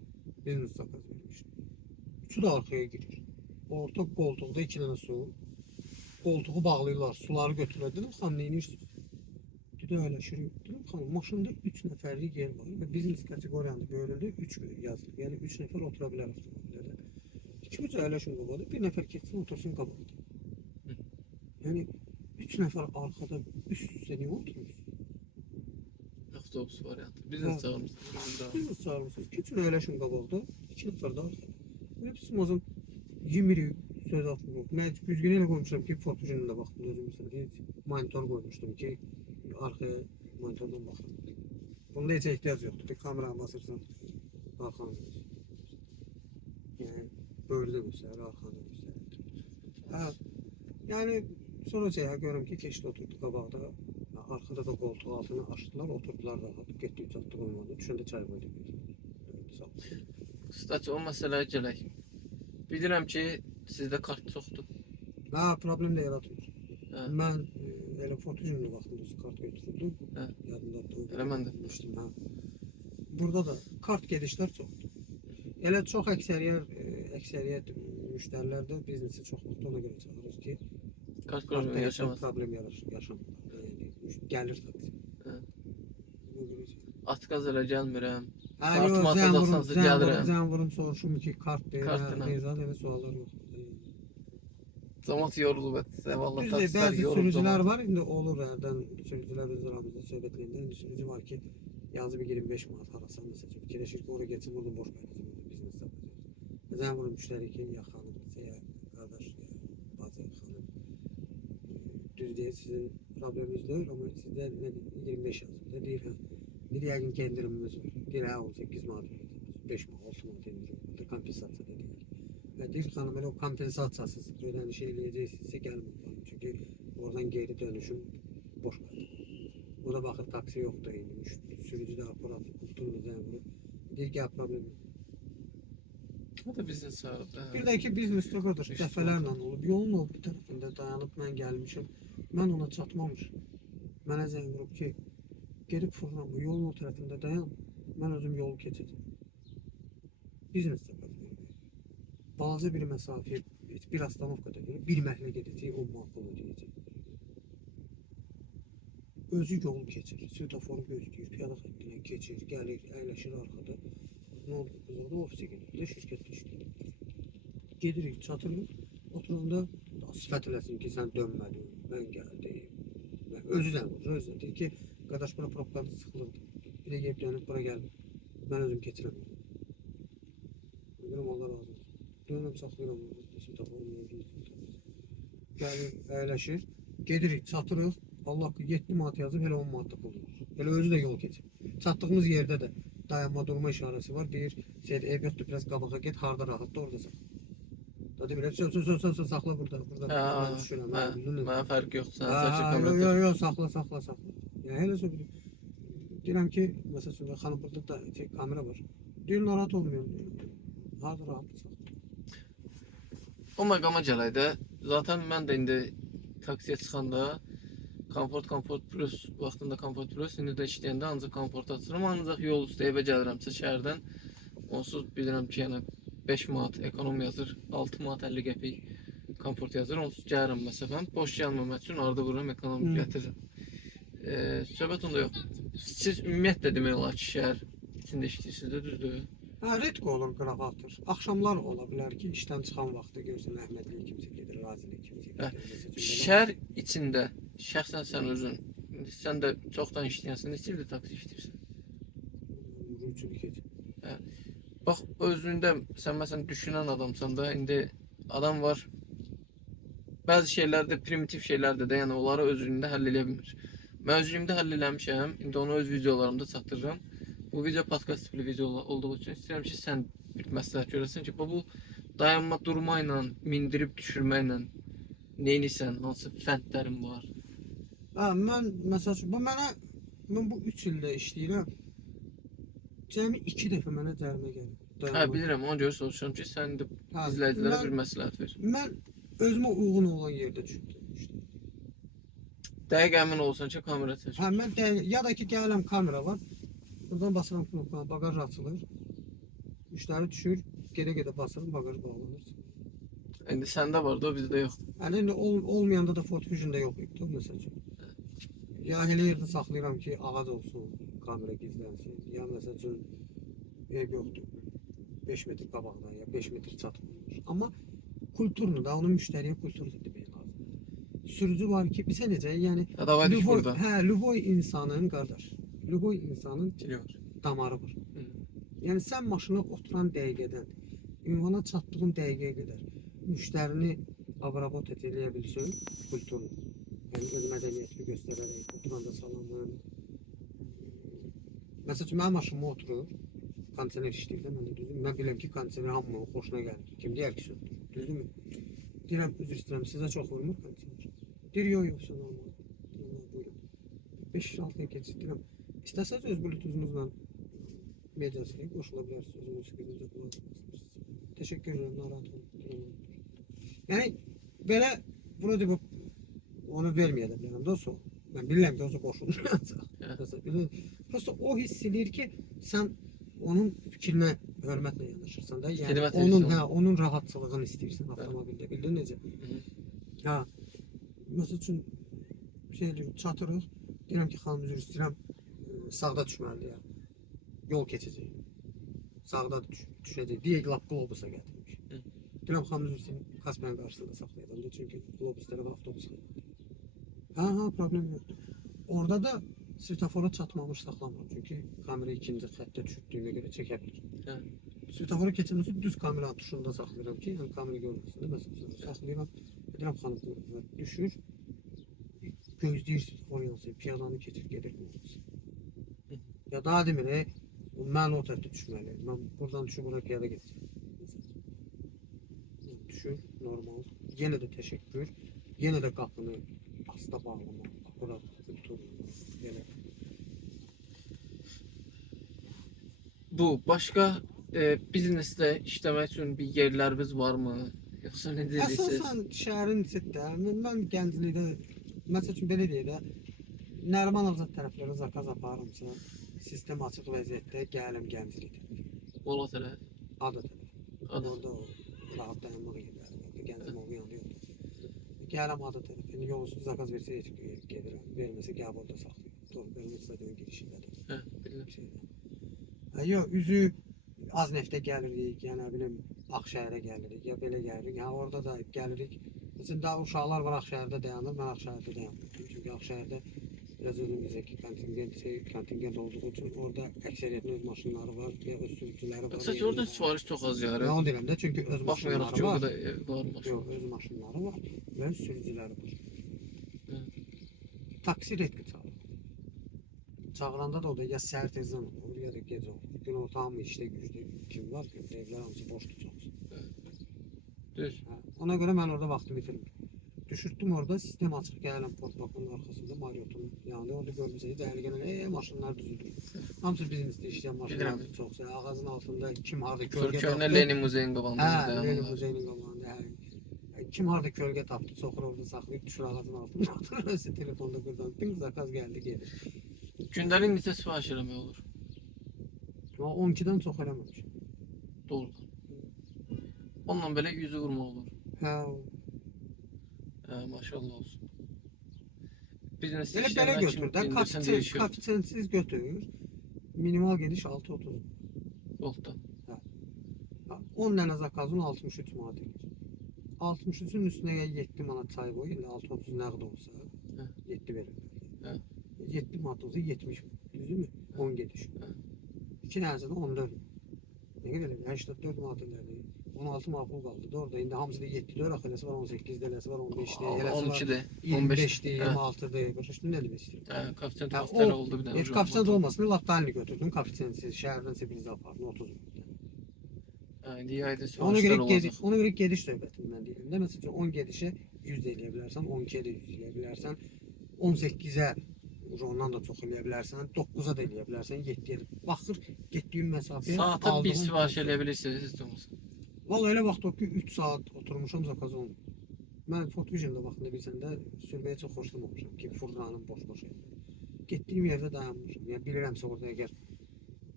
Biznes zakaz vermişdi. Üçü də arxaya girir. Orta qoltuqda 2 dənə su. Qoltuğu bağlayırlar, suları götürürlər. Dedim, xanım, nə edirsiniz? Dedi, əyləşirik. Dedim, xanım, maşında 3 nəfərlik yer var və biznes kateqoriyanın bölündə 3 yazılır. Yəni 3 nəfər otura bilər avtomobildə. İkimiz əyləşin qabaqda, bir nəfər keçsin, otursun qabaqda. Yəni 3 nəfər arxada üst-üstə niyə oturursunuz? Avtobus variantı. Biznes çağırmışsınız. Biznes çağırmışsınız. Keçin əyləşin qabaqda, 2 nəfər də arxada. Elə bizim o zaman yemirik, söz atmırıq. Mən düzgün elə qoymuşam ki, fotojenlə də baxdım özüm məsələn. Monitor qoymuşdum ki, arxaya monitordan baxın. Bunda heç ehtiyac yoxdur. Bir kameranı basırsan, arxanı göstərir. Yəni, böldə göstərir, arxanı göstərir. Hə, yəni, sonra görüm ki, keçdi oturdu qabaqda. Arxada da qoltuq altını açdılar, oturdular rahat. Getdik, çatdıq olmadı. Düşəndə çay qoyduk. Staç o məsələyə gələk. Bilirəm ki, sizdə kart çoxdur. Hə, problem də yaratmır. Hə. Mən elə fotojenlə vaxtında kart götürürdüm. Hə. Yadımdadır. Elə mən də. Demişdim, hə. Burada da kart gedişlər çoxdur. Elə çox əksəriyyət müştərilər də biznesi çox vaxt ona görə çağırır ki, Kart kartda problemi yaşam yaşamaz. problem yaşamırlar. Yəni, gəlir taksi. Hə. Ona görə Atqaz elə gəlmirəm. hə, Kart yox, matı atsanız gəlirəm. zəng vurum soruşum ki, kart deyil, Kartla. deyil, elə suallar yox. Cəmaət yorulub etsə, vallahi Düzdür, taksilər bəzi yorulub. sürücülər var, indi olur hərdən sürücülər öz aramızda söhbətləyəndə, indi sürücü var ki, yazı bir 25 manat harasan, məsələn, fikirləşir ki, oraya geçsin, buradan boş qayıdacaq, burada biznes yapacaq. Zəng vurum müştəri ki, ya xanım, ya qardaş, ya bacı, xanım, düz deyil, sizin probleminiz deyil, amma sizdə 25 yazır, deyir, hə, bir yəqin ki, endirimimiz var, deyir, hə, 18 manat verəcək, 5 manat, 6 manat endirim, burada kompensasiya da deyil. Və deyir, xanım, elə o kompensasiyasız ödəniş eləyəcəksinizsə gəlmir. Çünki oradan geri dönüşüm boş qalır. O da baxır, taksi yoxdur, sürücü də aparat, tutulur, zəng vurur. Deyir ki, problem yox. O da biznes çağırıb da. Bir də ki, biznesdə qardaş, İşte dəfələrlə olub, yolun o bir tərəfində dayanıb mən gəlmişəm, mən ona çatmamış. Mənə zəng vurub ki, gedib fırlanma, yolun o tərəfində dayan, mən özüm yolu keçəcəm. Biznesdə qardaş. Balaca bir məsafəyə, bir astanovkada görə bir məhlə gedəcək, 10 manat pul ödəyəcək. Özü yol keçir, svetoforu gözləyir, piyada xəttindən keçir, gəlir, əyləşir arxada. Nə oldu? Biz orada ofisə gedirdik, şirkətdə işləyir. Gedirik, çatırıq, oturanda sifət eləsin ki, sən dönmədin, mən gəldim. Özü zəngdir, özü deyir ki, qardaş, bura propkada sıxılırdı. Bir də gəlib dönüb, bura gəlmir. Mən özüm keçirəm. Bilirəm, Allah razı olsun. Dönəm saxlayıram, gəlir, əyləşir, gedirik, çatırıq, Allah 7 manat yazıb, elə 10 manat da pul verir. Elə özü də yol keçir. Çatdığımız yerdə də dayanma durma işarəsi var, deyir, ev yoxdur, biraz qabağa get, harda rahatda, orada saxla. Dedi, belə, saxla burada, mən düşürəm. Mənə fərq yoxdur, sən çəkir Yox, kamerası. yox, saxla. Yəni, elə söyləyir. Deyirəm ki, məsələn, xanım, burada da kamera var. Deyir, narahat olmuyorum, harda rahatda saxla. O məqama gələk də. Zaten mən də indi taksiyə çıxanda Comfort Plus, vaxtında Comfort Plus, indi də işləyəndə ancaq Comfort açıram. Ancaq yol üstə evə gəlirəmsə şəhərdən, onsuz bilirəm ki, yəni 5 manat ekonom yazır, 6 manat 50 qəpik Comfort yazır. Onsuz gəlirəm məsəfəm. Boş gəlməmək üçün arada vururam, ekonom gətirirəm. Söhbət onda yox. Siz ümumiyyətlə demək olar ki, şəhər içində işləyirsiniz də, düzdür? Hə, redko olur qıraqatır. Axşamlar ola bilər ki, işdən çıxan vaxtı görsən Əhmədliyə kimsə gedir, Raziliyə kimsə gedir. Şəhər içində, şəxsən sən özün, sən də çoxdan işləyənsən, neçə ildir taksi işləyirsən? 3 il keçir. Bax, özündə, sən məsələn düşünən adamsan da, indi adam var, bəzi şeylərdə, primitiv şeylərdə də, yəni onları özlüyündə həll edə bilmir. Mən özlüyümdə həll eləmişəm, indi onu öz videolarımda çatdırıram. Bu video podcast tipli video olduğu üçün istəyirəm ki, sən bir məsləhət görəsən ki, bu dayanma durma ilə, mindirib düşürməklə neynirsən, hansı fəndlərin var? Hə, mən məsəl üçün, mən bu 3 ildə işləyirəm. Cəmi 2 dəfə mənə cərimə gəlib. Hə, bilirəm, ona görə soruşuram ki, sən də izləyicilərə bir məsləhət ver. Mən özümə uyğun olan yerdə düşdüm. Dəqiq əmin olsan ki, kamera çək. Hə, mən ya da ki, gələm kamera var. Buradan basıram knopkaya, bagaj açılır. Müştəri düşür, gedə-gedə basırım, bagaj bağlanır. İndi səndə var da, o bizdə yoxdur. Yəni indi olmayanda da Ford Fusion'da yox idi məsəl üçün. Ya elə yerdə saxlayıram ki, ağac olsun, kamera gizlənsin. Ya məsəl üçün ev yoxdur. 5 metr qabaqda ya 5 metr çatmır. Amma kulturunu da onun müştəriyə kulturunu demək lazım. Sürücü var ki, bilsə necə, yəni Davay düş burada. Lüboy insanın qardaş, Lüboy insanın Biliyor. damarı var. Yəni sən maşına oturan dəqiqədən ünvana çatdığın dəqiqəyə qədər müştərini abrabot eləyə bilsin, kulturunu. Yəni öz mədəniyyətini göstərərək, oturanda salamın. Məsəl üçün mənim maşınıma oturur, kondisioner işləyir də, mən də düzdür. Mən bilirəm ki, kondisioner hamının xoşuna gəlir. Kim deyər ki, söndür, düzdürmü? Deyirəm, üzr istəyirəm, sizə çox vurmur kondisioner. Deyir, yox, sən olmalı. Deyirəm, buyurun. 5-6 keçid deyirəm. İstəsəz öz bluetoothunuzla mediasına qoşula bilərsiniz, öz musiqinizə qulaq asırsınız. Təşəkkür edirəm, narahat olun. Yəni, belə, bunu deyib, onu verməyə də bilərəm də o. Mən bilirəm ki, o qoşulmayacaq. Prosta o hiss edir ki, sən onun fikrinə hörmətlə yanaşırsan da. Yəni, onun rahatçılığını istəyirsən avtomobildə. Bildin necə? Ha, məsəl üçün, çatırıq. Deyirəm ki, xanım üzr istəyirəm, sağda düşməlidir. Yol keçəcək. Sağda düşəcək. Deyək, lap qlobusa gətirmiş. Deyirəm, xanım üzr istəyirəm, Kaspiyan qarşısında saxlayacam. Çünki qlobuslara və avtobus qalır. Ha, problem yoxdur. Orada da svetofora çatmamış saxlamıram. Çünki kamera ikinci xəttə düşürdüyünə görə çəkə bilir. Svetofora keçəndən sonra düz kamera tuşunda saxlayıram ki, yəni kamera görməsin. Məsələn, saxlayıram. Deyirəm, xanım düşür. Gözləyir svetofor yansın, piyadanı keçir, gedir qlobus. Ya daha demir, mən o tərəfdə düşməliyim. Mən buradan düşüb, bura piyada gedəcəm. Düşür, normal. Yenə də təşəkkür. Yenə də qapını asla bağlamaq. Bura kultur. Yenə. Bu, başqa biznesdə işləmək üçün bir yerləriniz varmı? Yoxsa nə deyirsiniz? Əsasən şəhərin içində, mən gənclikdə, məsəl üçün belə deyək də, Nərimanovzad tərəflərə zakaz aparırımsa, sistem açıq vəziyyətdə gəlim gənclikdə. Ola tərəf. Ada tərəf. Orada o rahat dayanmaq yerləri. Gəncim olmayan yanında yoxdur. Gələm ada tərəf. Yəni yol üstü zakaz versə heç gedirəm. Verməsə gəl burada saxlayım. Doğru, benim stadion girişindədir. Hə, bilirəm. Yox, üzü az neftə gəlirik, yəni biləm Ağşəhərə gəlirik, ya belə gəlirik. Yəni orada da gəlirik. Məsələn, daha uşaqlar var Ağşəhərdə dayanır, mən Ağşəhərdə dayanmıram. Çünki Ağşəhərdə biraz özümüzdəki kontingent olduğu üçün orada əksəriyyətin öz maşınları var və öz sürücüləri var. Əsas orada sifariş çox az yəni. Mən onu deyirəm də, çünki öz maşınları var. Yox, öz maşınları var və öz sürücüləri var. Taksi redki çağırır. Çağıranda da o da ya səhər tezdən olur, ya da gecə olur. Gün ortağımı işdə gücdə kim var ki, evlər hamısı boşdur çoxsun. Düz. Ona görə mən orada vaxtımı itirmirəm. Düşürtdüm orada, sistem açıq gələm portbakının arxasında, Mariotun yanında. Orada görmüşsək, dəli gələn, maşınlar düzülür. Hamısı biznesdə işləyən maşınlar çoxsa. Ağacın altında kim harada kölgə tapdı. Körkönə Lenin muzeyinin qabağında. Hə, Lenin muzeyinin qabağında. Kim harada kölgə tapdı, soxur orada saxlayıb, düşür ağacın altında. Oturursa telefonda buradan, ding zakaz gəldi, gelir. Gündəlik neçə sifariş eləmək olur? 12-dən çox eləməmiş. Doğrudan. Onunla belə 100-ü vurmaq olur. Hə, maşallah olsun. Biznes elə belə götür də, koeffisiyentsiz götür. Minimal gediş 6.30. Yolda. 10 dənə zakazın 63 manat edir. 63-ün üstünə 7 manat çay qoy, indi 6.30 nəqd olsa, 7 verirlər. 7 manat olsa 70 manat, düzdürmü? 10 gediş. 2 dənəsə də 14 manat. Nə qədər edir? 84 manat edir. 16 maqul qaldı. Orada indi hamısı da 7-4 axıləsi var, 18 dələsi var, 15-də, eləsi var. 12-də, 25-də, 26-da. Başa düşdün nə demək istəyirəm? Koeffisiyent haftaları oldu bir dənə. Heç koeffisiyent olmasın, lap dalini götürdün, koeffisiyentsiz, şəhərdən Sibrizə apardın, 30 manat. İndi yayda Ona sifariş olacaq. görə gediş söhbətini mən deyirəm də. Məsələn 10 gedişə 100 eləyə bilərsən, 12-yə də 100 eləyə bilərsən, 18-ə ondan da çox eləyə bilərsən, 9-a da eləyə bilərsən, 7-yə də. Baxır getdiyin məsafəyə. Saata bir sifariş eləyə bilirsiniz heç olmasa. Vallahi elə vaxt o ki 3 saat oturmuşam zakaz olmuyor. Mən Ford Vision'da vaxtında bilsən də sürməyə çox xoşlamamışam ki, furqanım boş-boş yerdə. Getdiyim yerdə dayanmışam. Yəni bilirəmsə orada əgər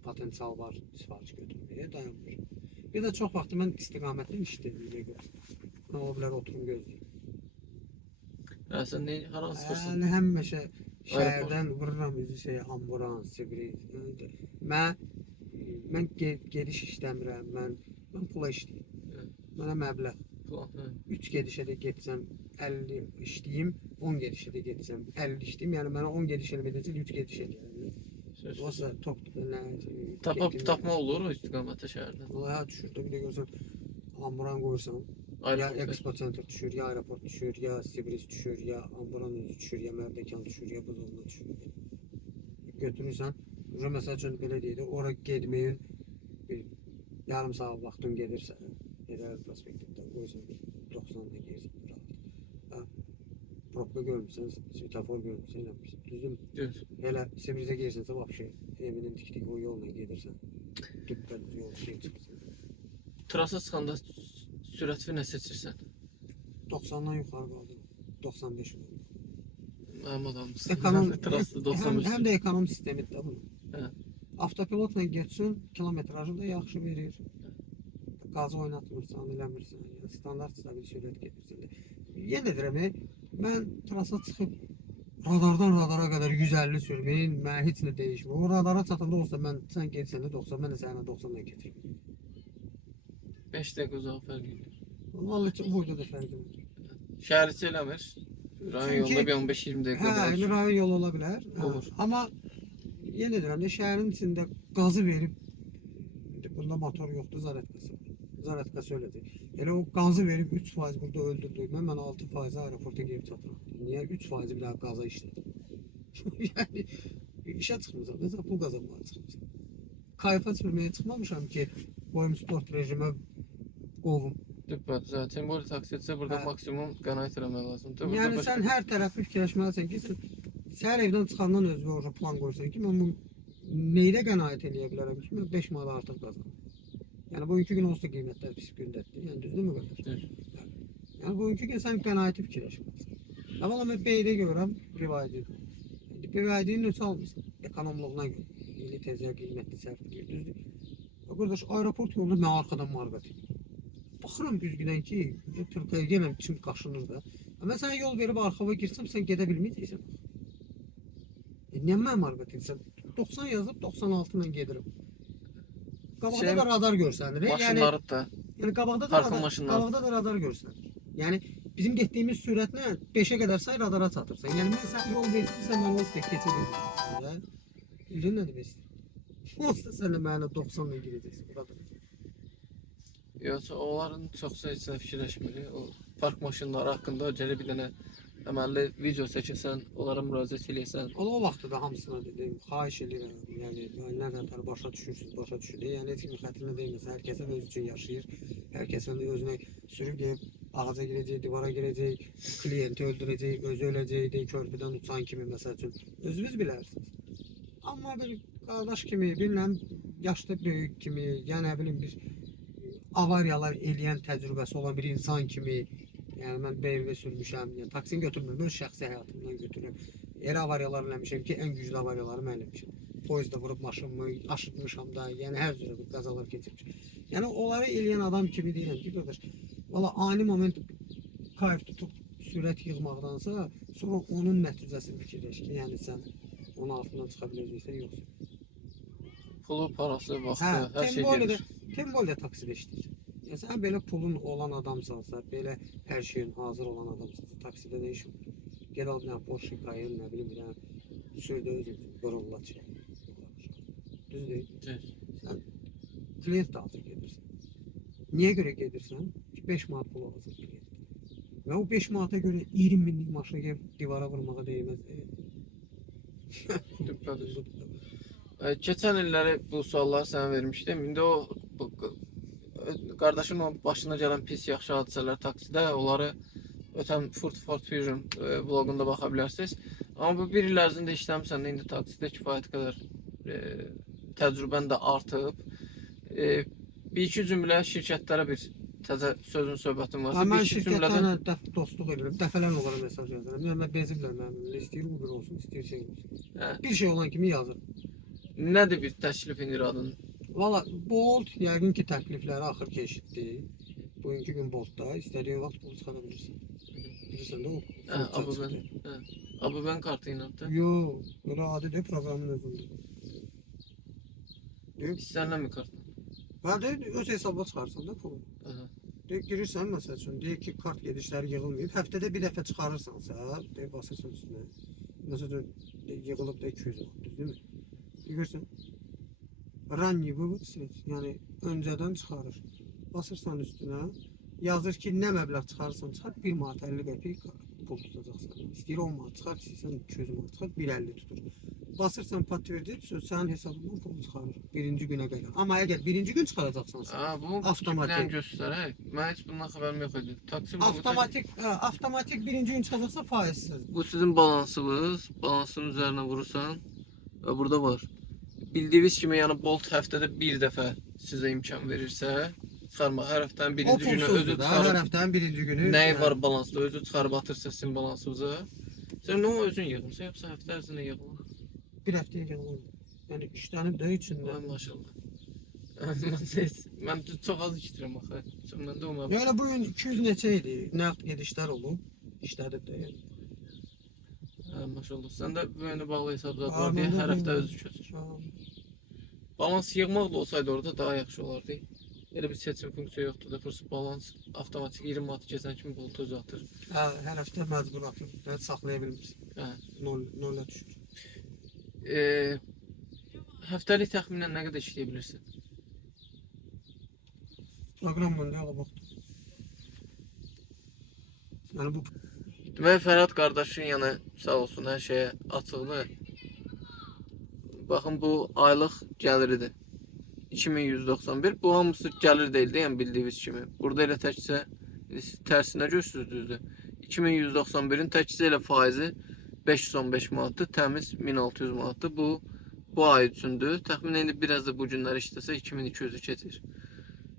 potensial var sifariş götürməyə dayanmışam. Bir də çox vaxt mən istiqamətli işlədiyimə görə. O bilər oturum gözləyim. Sən nə haran çıxırsan? Yəni həmişə şəhərdən vururam üzü ambulans, Sibris. Mən gediş işləmirəm. Mən pula işləyirəm. Mənə məbləğ. Plan, hə. 3 gedişə də getsəm 50 işləyim, 10 gedişə də getsəm 50 işləyim. Yəni mənə 10 gediş eləmədəcək 3 gediş eləyirəm. Olsa top Tapma olur o istiqamətə şəhərdən. Olaya düşür. Bir də görsən ambulan qoyursan, ya Expo Center düşür, ya aeroport düşür, ya Sibris düşür, ya ambulan özü düşür, ya Mərdəkan düşür, ya Buzovna düşür. Götürürsən, məsəl üçün belə deyək də, ora getməyin bir yarım saat vaxtın gedirsə, Edələr prospektində qoysan 90-da girsən rahat. Propka görmürsən, svetofor görmürsən, eləmirsən. Düzdürmü? Düz. Elə Sibrizə girsənsə, vapşi evinin tikdiyi o yolla gedirsən, düppədiz yol çıxırsan. Trasa çıxanda sürəti nə seçirsən? 90-dan yuxarı qaldım. 95 oldu. Mənim adamımız. Ekonom, Trasada 95. həm də ekonom sistemidir də bunun. Hə. Avtopilotla getsin, kilometrajı da yaxşı verir. Qazı oynatmırsan, eləmirsən. Yəni standart stabil sürət gedirsən. Yenə deyirəm, mən trasa çıxıb radardan radara qədər 150 sürməyin, mən heç nə dəyişmir. O radara çatanda olsa sən getsən də 90, mən də sənə 90-dan keçirim. 5 dəqiqə uzaq fərq edir. Vallahi o boyda da fərqi var. Şəhər içi eləmir. Rayon yolunda bir 15-20 dəqiqə Hə, var. rayon yolu ola bilər. Olur. Amma yenə deyirəm də şəhərin içində qazı verib bunda motor yoxdur, zaretkası var. Zaretkası öylədir. Elə o qazı verib 3% burada öldürdük. Mən 6% aeroporta gedib çatıram. Niyə 3% bir daha qaza işlədim? Yəni işə çıxmısan, necə pul qazanmağa çıxmısan? Kayfa sürməyə çıxmamışam ki, boyum sport rejimə qovum. Düppət zaten bu taksisə burada Hə. maksimum qənaət eləmək lazımdır. Burada Yəni başqa- sən hər tərəfli fikirləşməlisən ki, sən evdən çıxandan özünə orada plan qoysan ki, mən bu neydə qənaət eləyə bilərəm ki, mən 5 manat artıq qazanıram. Yəni bugünkü gün onsuz da qiymətlər pis gündədir. Yəni düzdürmü qədər? Düz. Yəni bugünkü gün sən qənaəti fikirləşməlisən. Əvvəla mən B-də görürəm BYD. BYD-ni neçə almısan? Ekonomluğuna görə. İli tezə qiymətli sərfləyir, düzdür? Qardaş, aeroport yolunda mən arxadan marqat edirəm. Baxıram güzgüdən ki, Türkiyəyə gələm, kim qaşınır da. Mən sənə yol verib arxava girsəm, sən gedə bilməyəcəksən. Niyə mən marqat edirsən? 90 yazıb 96 ilə gedirəm. Qabaqda da radar görsənir. Maşınları da. Yəni qabaqda da Parkın radar, maşınları. qabaqda da radar görsənir. Yəni bizim getdiyimiz sürətlə 5-ə qədər say radara çatırsan. Yəni mən sən yol versən, mən o üstə keçə bilmirsən. Bildin nə demək istəyirəm? Olsa sən də mənə 90 ilə girəcəksən radara. Yox, onların çoxsa heç nə fikirləşmir. O park maşınları haqqında gələ bir dənə əməlli video çəkəsən, onlara müraciət eləyəsən. O vaxtda da hamısına dedim, xahiş edirəm. Yəni nə qədər başa düşürsüz, başa düşür. Yəni heç kimin xətrinə deyilməsin. Hər kəsə öz üçün yaşayır. Hər kəsə özünə sürüb gedib ağaca girəcək, divara girəcək, klienti öldürəcək, özü öləcək, körpüdən uçan kimi məsəl üçün. Özünüz bilərsiniz. Amma bir qardaş kimi, bilməm, yaşlı böyük kimi, yəni nə bilim bir avariyalar eləyən təcrübəsi olan bir insan kimi, yəni mən BMW sürmüşəm, yəni taksini götürmürəm, öz şəxsi həyatımdan götürürəm. Elə avariyalar eləmişəm ki, ən güclü avariyaları mən eləmişəm. Poyezdə vurub maşınımı aşıtmışam da, yəni hər cürə bir qəzalar keçirmişəm. Yəni onları eləyən adam kimi deyirəm ki, qardaş, valla ani moment kayf tutub sürət yığmaqdansa, sonra onun nəticəsini fikirləş ki, yəni sən onun altından çıxa biləcəksən, yoxsa. Pulu, parası, vaxtı, hər şey gedir. Tembolda taksidə işləyirsən. Yəni sən belə pulun olan adamsansa, belə hər şeyin hazır olan adamsansa, taksidə nə iş olur? Ged al bir dənə Porsche Cayenne, nə bilim, bir dənə sürdə özün qırılla çək. Düz deyil. Düz. Sən klient də hazır gedirsən. Niyə görə gedirsən? Ki 5 manat pul alacaq klient. Və o 5 manata görə 20 minlik maşını gəlib divara vurmağa dəyməz. Düppədir. Keçən illəri bu sualları sənə vermişdim. İndi o qardaşın o başına gələn pis yaxşı hadisələr taksidə, onları ötən Ford Fusion vlogunda baxa bilərsiniz. Amma bu bir il ərzində işləmirsən, indi taksidə kifayət qədər təcrübən də artıb. Bir-iki cümlə şirkətlərə bir təzə sözün söhbətin varsa, Mən bir-iki cümlədən şirkətlərlə dostluq edirəm. Dəfələrlə onlara mesaj yazıram. Mən beziblər mənimlə. İstəyir Uber olsun, istəyir şey olsun. Hə. Bir şey olan kimi yazırım. Nədir bir təklifin iradın? Valla Bolt yəqin ki təklifləri axır keçdi. bugünkü gün Boltda istədiyin vaxt pul çıxara bilirsən. Bilirsən də o Hə, funksiya ABB. çıxdı. Hə. ABB kartı ilə də. Yox, elə adi deyil, proqramın özündə. Deyib, İstənilən mi kartla? hə deyib, öz hesabına çıxarsan da pulu. Aha. Deyib, girirsən məsəl üçün, deyib ki, kart gedişləri yığılmayıb, həftədə bir dəfə çıxarırsansa, deyib, basırsan üstünə. Məsəl üçün, yığılıb da 200 vaxt, düzdür mü? Görürsən, ranni vıvıd svet, yəni öncədən çıxarır. Basırsan üstünə, yazır ki, nə məbləğ çıxarırsan çıxar, 1 manat 50 qəpik pul tutacaqsan. İstəyir 10 manat çıxar, istəyirsən 200 manat çıxar, 1.50 tutur. Basırsan patverdir, sənin hesabından pul çıxarır birinci günə qədər. Amma əgər birinci gün çıxaracaqsansa, Aa, bu Avtomatik. küçükdən göstərək. Mən heç bundan xəbərim yox idi. Taksi bu. avtomatik birinci gün çıxacaqsa faizsiz. Bu sizin balansınız. Balansın üzərinə vurursan və burada var. Bildiyiniz kimi, yəni Bolt həftədə bir dəfə sizə imkan verirsə, çıxarma hər həftənin O birinci günü özü pulsuzdur da, hər çıxarıb həftənin birinci günü. nəyi var balansda özü çıxarıb atırsa sizin balansınıza. Sən nə o özün yığmısan, yoxsa həftə ərzində yığılır? Bir həftəyə gəlmir. Yəni işlənib də içində. Ay maşallah. Mən çox az işləyirəm axı. Məndə o məbləğ. Yəni bu gün 200 neçə idi? Nəqd gedişlər olub. İşlədib də yəni. Hə, maşallah. Səndə müəyyən bağlı hesab zad Aa, var deyə məndə hər həftə də- özü köçür. Ha. Balans yığmaq da olsaydı orada daha yaxşı olardı. Elə bir seçim funksiya yoxdur da, prosta balans avtomatik 20 manat keçən kimi Bolt özü atır. Hə, hər həftə məcbur atır. Heç saxlaya bilmirsən. Hə. 0-0 düşür. Həftəlik təxminən nə qədər işləyə bilirsən? Proqram məndə ala baxdı. Yəni bu Demək Fərhad qardaşın yəni sağ olsun hər şeyə açıqdır. Baxın bu aylıq gəliridir. 2191. Bu hamısı gəlir deyildi, yəni bildiyiniz kimi. Burada elə təkcə siz tərsinə görürsünüz düzdür. 2191-in təkcə elə faizi 515 manatdır, təmiz 1600 manatdır. Bu ay üçündür. Təxminən indi biraz da bu günlər işləsə 2200-ü keçir.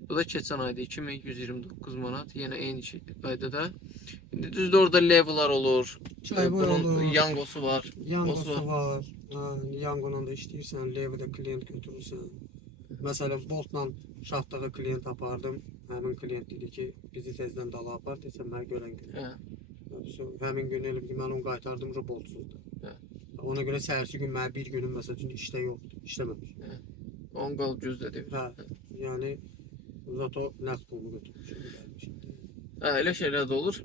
Bu da keçən ayda 2129 manat, yenə eyni qaydada. İndi düzdür orada level'lar olur. Çayboy Bunun olur. yangosu var. Yangosu var. Ha, yangondan da işləyirsən, Levi'də klient götürürsən. Məsələn, Boltla Şaxdağa klient apardım. Həmin klient dedi ki, bizi tezdən dala apar, desəm mən görən gün. Hə. Həmin gün elə ki, mən onu qaytardım, Boltsuzdur. Hə. Ona görə səhərsi gün mənim bir günüm məsəl üçün işdə yoxdur, işləməmiş. On qalıb gözlədi. Hə, yəni zato nəqd pulunu götürmüşəm. Hə, elə şeylər də olur.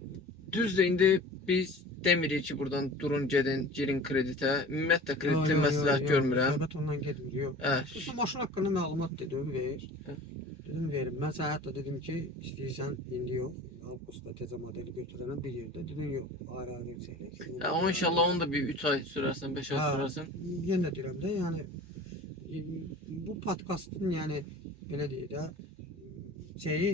Düzdür, indi biz demirik ki, buradan durun, gedin, girin kreditə. Ümumiyyətlə kreditli məsləhət görmürəm. Söhbət ondan getmir, yox. Hə, Xüsusən maşın haqqında məlumat dedim, ver. Hə. Dedim verim. Mən sənə hətta dedim ki, istəyirsən indi yox. Avqustda təzə modeli götürənəm bir yerdə. Dedim yox, ayrı-ayrı şeylər. hə, o inşallah onu da bir 3 ay sürərsən, 5 ay sürərsən. Yenə deyirəm də, yəni bu podkastın yəni belə deyək də şeyi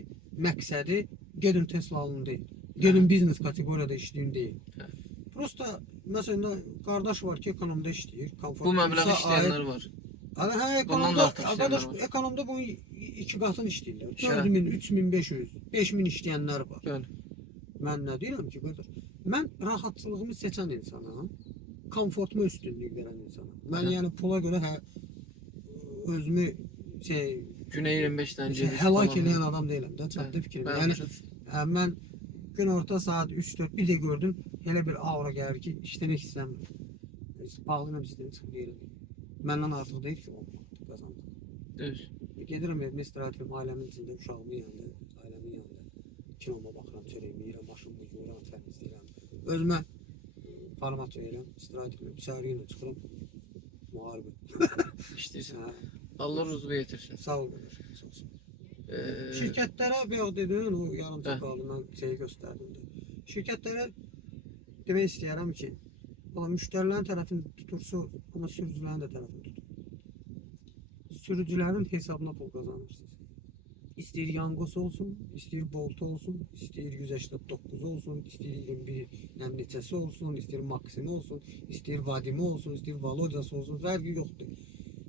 məqsədi gedin Tesla alın deyil. Gedin biznes kateqoriyada işləyin deyil. Hə. Prosta məsələn qardaş var ki, ekonomda işləyir, komfort. Bu məbləğ işləyənlər var. Hə, Bundan da ekonomda artıq işləyənlər arkadaş var. ekonomda bu iki qatını işləyirlər. Şə. 4000, 3500, 5000 işləyənlər var. Bəli. Mən nə deyirəm ki, qardaş? Mən rahatçılığımı seçən insanam, komfortuma üstünlük verən insanam. Mən Hə. yəni pula görə özümü Günə 25-dən həlak edən adam deyiləm də, çatdı fikrim. Yəni mən gün orta saat 3-4 bir də gördüm, elə bir aura gəlir ki, işləmək istəmirəm. Bağlıram istəyirəm, çıxıb yerim. Məndən artıq deyil ki, o qazandım. Düz. Gedirəm evimə istirahət edirəm, ailəmin içində, uşağımın yanında, ailəmin yanında. Kinoma baxıram, çörəyimi yeyirəm, maşınımı yuyuram, təmizləyirəm. Özümə format verirəm, istirahət edirəm, səhər yenə çıxıram, müharibə. İşləyirsən. Hə, Allah ruzumu yetirsin. sağ ol. Şirkətlərə bir o dedin, o yarımçıq Hə. qaldı, mən şeyi göstərdim də. Şirkətlərə demək istəyirəm ki, valla müştərilərin tərəfini tutursa, amma sürücülərin də tərəfini tutur. Sürücülərin hesabına pul qazanırsınız. İstəyir Yangos olsun, istəyir Bolt olsun, istəyir 189 olsun, istəyir 21 neçəsi olsun, istəyir Maximi olsun, istəyir Vadimi olsun, istəyir Valodası olsun, fərqi yoxdur.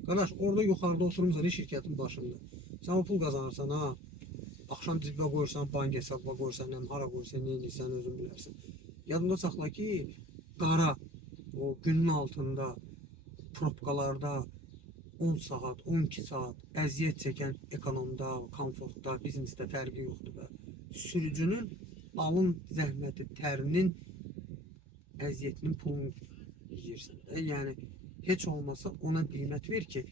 Qardaş, orada yuxarıda oturmuşsan şirkətin başında. Sən o pul qazanırsan ha. Axşam cibə qoyursan, bank hesabına qoyursan, hara qoyursan, nə edirsən özün bilərsən. Yadında saxla ki, qara o günün altında probkalarda 10 saat, 12 saat əziyyət çəkən ekonomda, komfortda, biznesdə fərqi yoxdur bə. sürücünün alın zəhməti, tərinin, əziyyətinin pulunu yeyirsən. Yəni heç olmasa ona qiymət ver ki,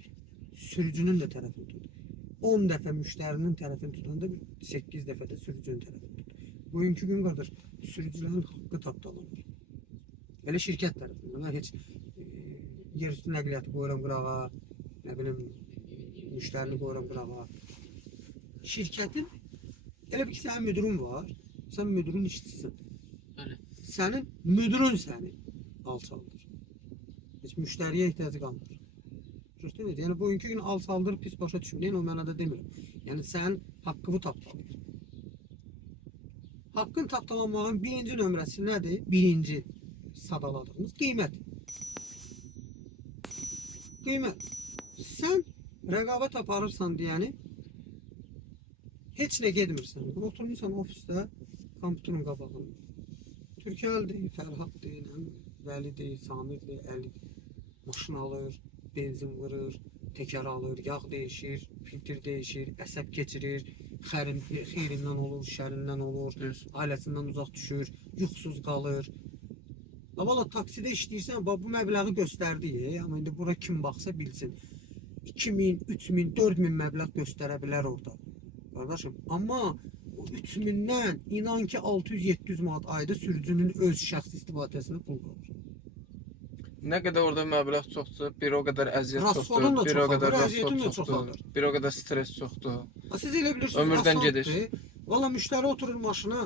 sürücünün də tərəfini tut. 10 dəfə müştərinin tərəfini tutanda 8 dəfə də sürücünün tərəfini tut. Bugünkü gün qardaş, sürücülərin haqqı tapdalanır. Elə şirkət tərəfindən heç yerüstü nəqliyyatı qoyuram qırağa, nə bilim müştərini qoyuram qırağa. Şirkətin elə bir ki, sənin müdürün var, sən müdürün işçisisin. Bəli. Sənin müdürün səni alçaldır. Heç müştəriyə ehtiyacı qalmır. Düzdür? Yəni bugünkü gün alçaldır, pis başa düşməyin o mənada demirəm. Yəni sənin haqqını tapdalayır. Haqqın tapdalanmağın birinci nömrəsi nədir? Birinci sadaladığımız qiymət. Qiymət. Sən rəqabət aparırsan deyəni heç nə getmirsən. Oturmuşsan ofisdə kompüterin qabağında. Türkəldir, Fərhaddır, Vəlidir, Samirdir, Əlidir. Maşın alır, benzin vurur, təkər alır, yağ dəyişir, filtr dəyişir, əsəb keçirir, xeyrindən olur, şərindən olur, ailəsindən uzaq düşür, yuxusuz qalır. Valla taksidə işləyirsən, bu məbləği göstərdi. Amma indi bura kim baxsa bilsin. 2000, 3000, 4000 məbləğ göstərə bilər orada. Qardaşım, amma o 3000-dən inan ki 600-700 manat ayda sürücünün öz şəxsi istifadəsinə pul qalır. Nə qədər orada məbləğ çoxdur, bir o qədər əziyyət Rasxodun çoxdur, da bir o qədər çoxalır, rasxod əziyyətin də çoxdur, çoxalır. bir o qədər stres çoxdur. Siz elə bilirsiniz, Ömürdən gedir. Valla müştəri oturur maşına,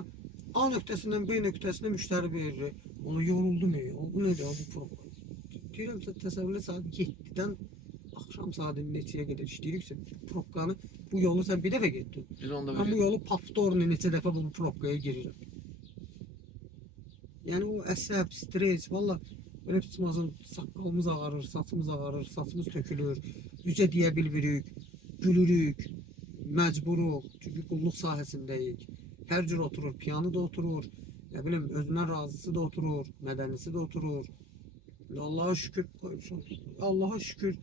A nöqtəsindən B nöqtəsinə müştəri verir. Onu yoruldu mu? Bu nədir? Bu problem. Deyirəm, təsəvvürlə saat 7-dən axşam saat neçəyə qədər işləyiriksə, probkanı, bu yolu sən bir dəfə getdin. Biz onda Mən bu yolu paftorla neçə dəfə bu probkaya girirəm. Yəni o əsəb, stres, valla böyle tutmazın, saqqalımız ağarır, saçımız ağarır, saçımız tökülür, üzə deyə bilmirik, gülürük, məcburuq, çünki qulluq sahəsindəyik. Hər cür oturur, piyanı da oturur, nə bilim, özündən razısı da oturur, mədənisi də oturur. Allah'a şükür, Allah'a şükür,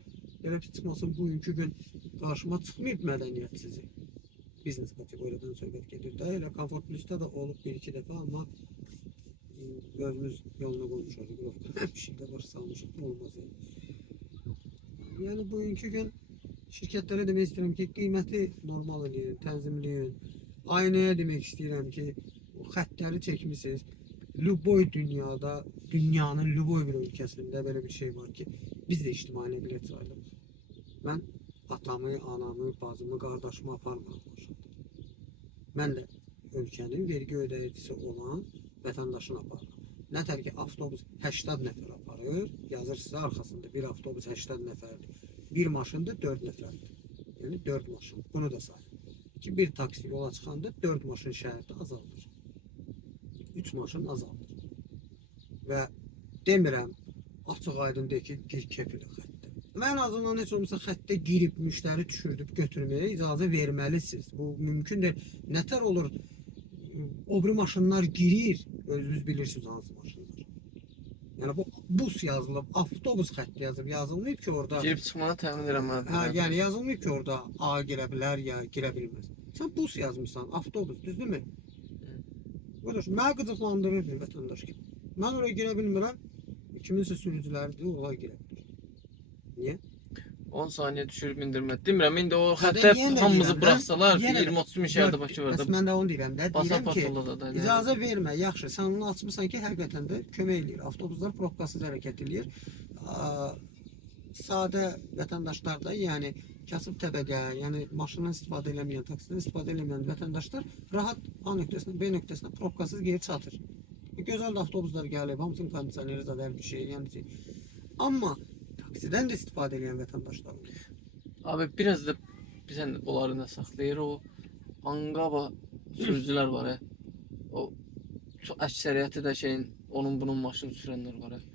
elə bir çıxmasın bugünkü gün qarşıma çıxmayıb mədəniyyət sizi. Biznes kategoriyadan söhbət gedir də, elə Komfort Plus'ta da olub bir-iki dəfə, amma özümüz yoluna qoymuş oluq. Bir şeydə baş salmışıq, olmaz yəni. Yəni bugünkü gün şirkətlərə demək istəyirəm ki, qiyməti normal eləyin, tənzimləyin. Aynaya demək istəyirəm ki, xəttləri çəkmişsiniz. Lüboy dünyada, dünyanın lüboy bir ölkəsində belə bir şey var ki, biz də ictimai nəqliyyat sayılırıq. Mən atamı, anamı, bacımı, qardaşımı aparmıram maşında. Mən də ölkənin vergi ödəyicisi olan vətəndaşını aparıram. Nətər ki, avtobus 80 nəfər aparır, yazır sizə arxasında bir avtobus 80 nəfərdir. Bir maşın da 4 nəfərdir. Yəni 4 maşın. Bunu da sayın. Ki bir taksi yola çıxanda 4 maşın şəhərdə azalır. 3 maşın azalır. Və demirəm, açıq aydın deyil ki, gir kefili xəttə. Mən azından heç olmasa xəttə girib, müştəri düşürdüb götürməyə icazə verməlisiniz. Bu mümkündür. Nətər olur, o biri maşınlar girir, özünüz bilirsiniz hansı maşınlar. Yəni bu bus yazılıb, avtobus xətti yazılmayıb ki orada. Girib çıxmanı təmin edirəm. Yəni yazılmayıb ki orada A girə bilər ya girə bilməz. Sən bus yazmışsan, avtobus, düzdürmü? Qardaş, mənə qıcıqlandırır vətəndaş ki. Mən oraya girə bilmirəm, kiminsə sürücüləridir, onlar girə bilir. Niyə? 10 saniyə düşürüb indirmə. Demirəm, indi o xəttə hamımızı buraxsalar, 20-30 min şəhərdə başı var da. Bəs mən də onu deyirəm də, deyirəm ki, da. icazə vermə, yaxşı, sən onu açmışsan ki, həqiqətən də kömək eləyir. Avtobuslar probkasız hərəkət eləyir. Sadə vətəndaşlar da, yəni kasıb təbəqə, yəni maşından istifadə eləməyən, taksidən istifadə eləməyən vətəndaşlar rahat A nöqtəsindən B nöqtəsinə probkasız geri çatır. Gözəl də avtobuslar gəlib, hamısının kondisioneri zadər bir şey, yəni. Amma taksidən də istifadə edən vətəndaşlar olur. Abi biraz da bizən onları da saxlayır o anqaba sürücülər var ya. O çox əksəriyyəti də şeyin onun bunun maşın sürənlər var ya.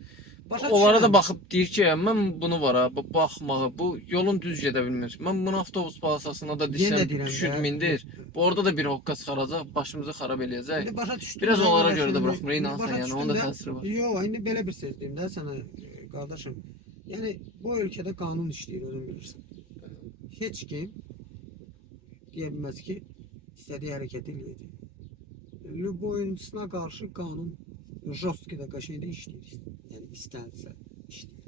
Onlara da baxıb deyir ki, mən bunu var ha, baxmağı, bu yolun düz gedə bilmir. Mən bunu avtobus balasasına da desəm düşürmündir. Bu orada da bir hoqqa çıxaracaq, başımızı xarab eləyəcək. Biraz onlara görə də buraxmır, inansan yəni, onun da təsiri var. Yox, indi belə bir söz deyim də sənə qardaşım. Yəni bu ölkədə qanun işləyir, özün bilirsən. Heç kim deyə bilməz ki, istədiyi hərəkəti eləyəcək. Lüboyunçusuna qarşı qanun jostki də qəşəngdə işləyir. Yəni istənsə işləyir.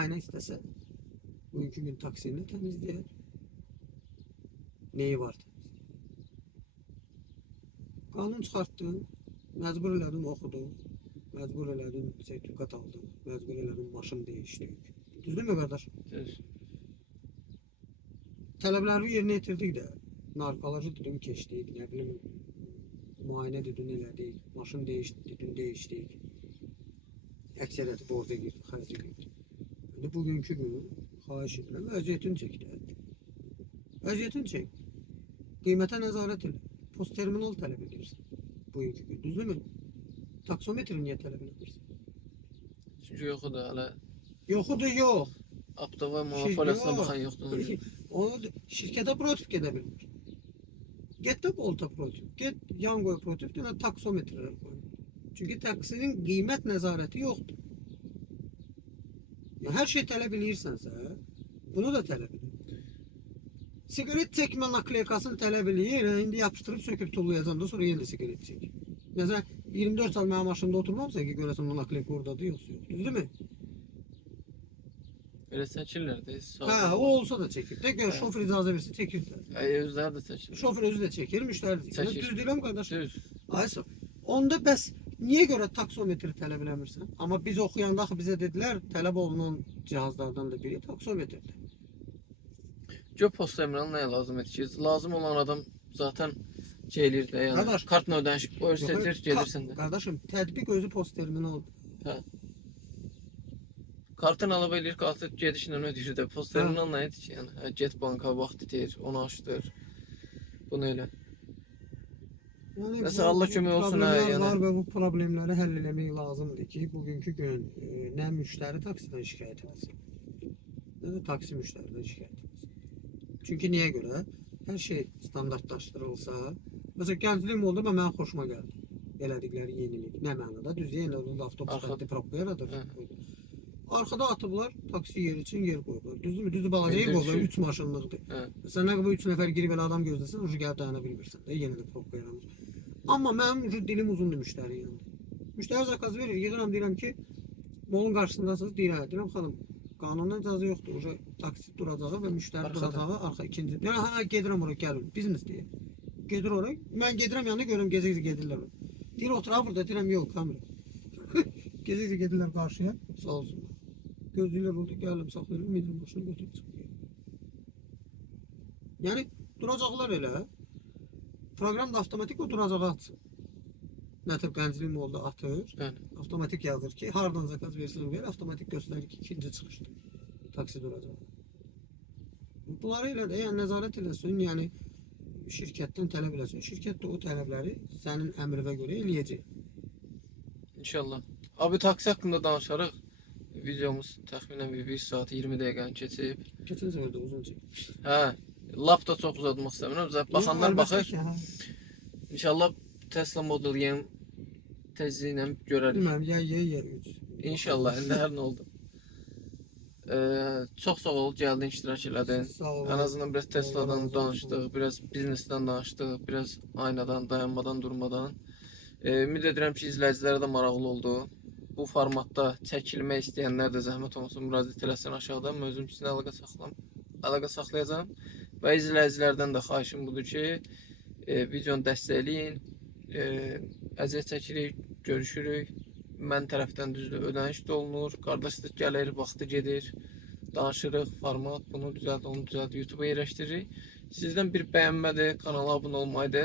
Ayna istəsə bugünkü gün taksini təmizləyər. Neyi var təmizləyər? Qanun çıxartdın, məcbur elədin oxudun, məcbur elədin sertifikat aldın, məcbur elədin maşın dəyişdik. Düzdürmü qardaş? Düz. Tələbləri yerinə yetirdik də, narkoloji dedin keçdik, nə bilim, müayinə dedin elədik, maşın dedin dəyişdik. Əksəriyyəti borca girdi, xərcə girdi. İndi bugünkü gün xahiş edirəm, vəziyyətini çək də. Vəziyyətini çək. Qiymətə nəzarət elə. Post terminal tələb edirsən bugünkü gün, düzdürmü? Taksometri niyə tələb edirsən? Çünki yox da hələ Yoxudur, yox. aptava monopoliyasına baxan yoxdur. Onu şirkətə protiv gedə bilmir. Get də Bolta protiv, get Yangoya protiv, deyən taksometrlər qoy. Çünki taksinin qiymət nəzarəti yoxdur. Ya hər şey tələb edirsənsə, bunu da tələb edir. Sigaret çəkmə nakleykasını tələb edir, indi yapışdırıb söküb tullayacam da sonra yenə sigaret çək. Məsələn, 24 saat mənim maşında oturmamısan ki, görəsən o nakleyka oradadır, yoxsa yox. Düzdürmü? Elə çəkirlər də. Hə, o olsa da çəkir. De gör, şofer icazə versə çəkirlər. Özləri də çəkir. Şofer özü də çəkir, müştəri də çəkir. Çəkir. Düz deyirəm qardaş. Düz. Aysa, onda bəs niyə görə taksometri tələb eləmirsən? Amma biz oxuyanda axı bizə dedilər, tələb olunan cihazlardan da biri taksometrdir. Gör post terminal nəyə lazım edir ki? Lazım olan adam zaten gelir də yəni. Qardaş, Kartla ödəniş seçir, gelirsən də. Qardaşım, tətbiq özü post terminaldır. Hə. Kartını alıb eləyir, kartı gedişlə ödəyir də. Post terminal nə edir ki? Yəni, hə, get banka vaxt itir, onu açdır. Bunu elə. Yəni, Nəsə Allah kömək olsun, hə, problemlər yəni. var və bu problemləri həll eləmək lazımdır ki, bugünkü gün nə müştəri taksidən şikayət etsin, nə də taksi müştəridən şikayət etsin. Çünki niyə görə? Hər şey standartlaşdırılsa, məsələn, gənclik oldu və mənim xoşuma gəldi. Elədikləri yenilik. Nə mənada? Düz yenə avtobus xətti probka yaradır. Arkada atıblar, taksi yer üçün yer qoyublar. Düzdürmü? Düzdür, balaca yer qoyublar, 3 maşınlıqdır. Sən nə qədər 3 nəfər girib elə adam gözləsən, ucu gəlib dayana bilmirsən də, yenə də probka yaranır. Amma mənim ucu dilim uzundur müştəri yanında. Müştəri zakaz verir, yığıram, deyirəm ki, molun qarşısındasınız, deyirəm xanım, qanundan icazə yoxdur, uca taksi duracağı və müştəri duracağı arxa ikinci. Yəni, hə, gedirəm oraya, gəlin, biznes deyir. Gedir oraya, mən gedirəm yanına görürəm, gecə-gecə gedirlər oraya. Deyir, otur burada, deyirəm, yox, kamera. Gecə-gecə gedirlər qarşıya, sağ olsunlar. Gözləyirlər orada, gəlim, saxlayırlar, midrin başına götürüb çıxıyor. Yəni, duracaqlar elə, proqram da avtomatik o duracağı atsın. Nətəb Qənclik molda atır, avtomatik yazır ki, hardan zakaz versin ver, avtomatik göstərir ki, ikinci çıxışdır, taksi duracağı. Bunları elə də, yəni nəzarət eləsin, yəni şirkətdən tələb eləsin. Şirkət də o tələbləri sənin əmrivə görə eləyəcək. İnşallah. Abi taksi haqqında danışarıq. Videomuz təxminən 1 saat 20 dəqiqəni keçib. Keçən səfər də uzun çəkmiş. Hə, lap da çox uzatmaq istəmirəm. Baxanlar baxır. İnşallah Tesla Model Y tezliklə görərik. Bilməm, ya 3. İnşallah, indi hər nə oldu. Çox sağ ol, gəldin, iştirak elədin. Sağ ol. En azından biraz Tesla'dan danışdıq, biraz biznesdən danışdıq, biraz aynadan, dayanmadan, durmadan. Ümid edirəm ki, izləyicilərə də maraqlı oldu. Bu formatda çəkilmək istəyənlər də zəhmət olmasın, müraciət eləsin aşağıda. Mən özüm sizinlə əlaqə saxlayacağam. Və izləyicilərdən də xahişim budur ki, videonu dəstəkləyin. Əziyyət çəkirik, görüşürük. Mən tərəfdən düzdür, ödəniş də olunur. Qardaş da gəlir, vaxtı gedir. Danışırıq, format, bunu düzəlt, onu düzəlt, YouTube-a yerləşdiririk. Sizdən bir bəyənmədir, kanala abunə olmaydı.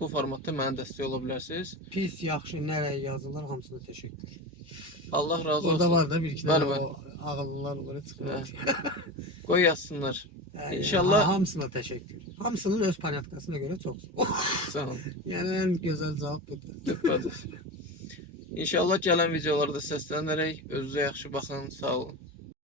Bu formatda mənə dəstək ola bilərsiniz. Pis, yaxşı, nəyə yazırlar, hamısına təşəkkür. Allah razı olsun. Orada var da bir iki Var, dənə var. o ağıllılar oraya çıxır. Qoy yazsınlar. Yəni, İnşallah. hamısına təşəkkür. Hamısının öz panyatkasına görə çox sağ ol. Sağ olun. Yəni ən gözəl cavab budur. İnşallah gələn videolarda səslənərək özünüzə yaxşı baxın. Sağ olun.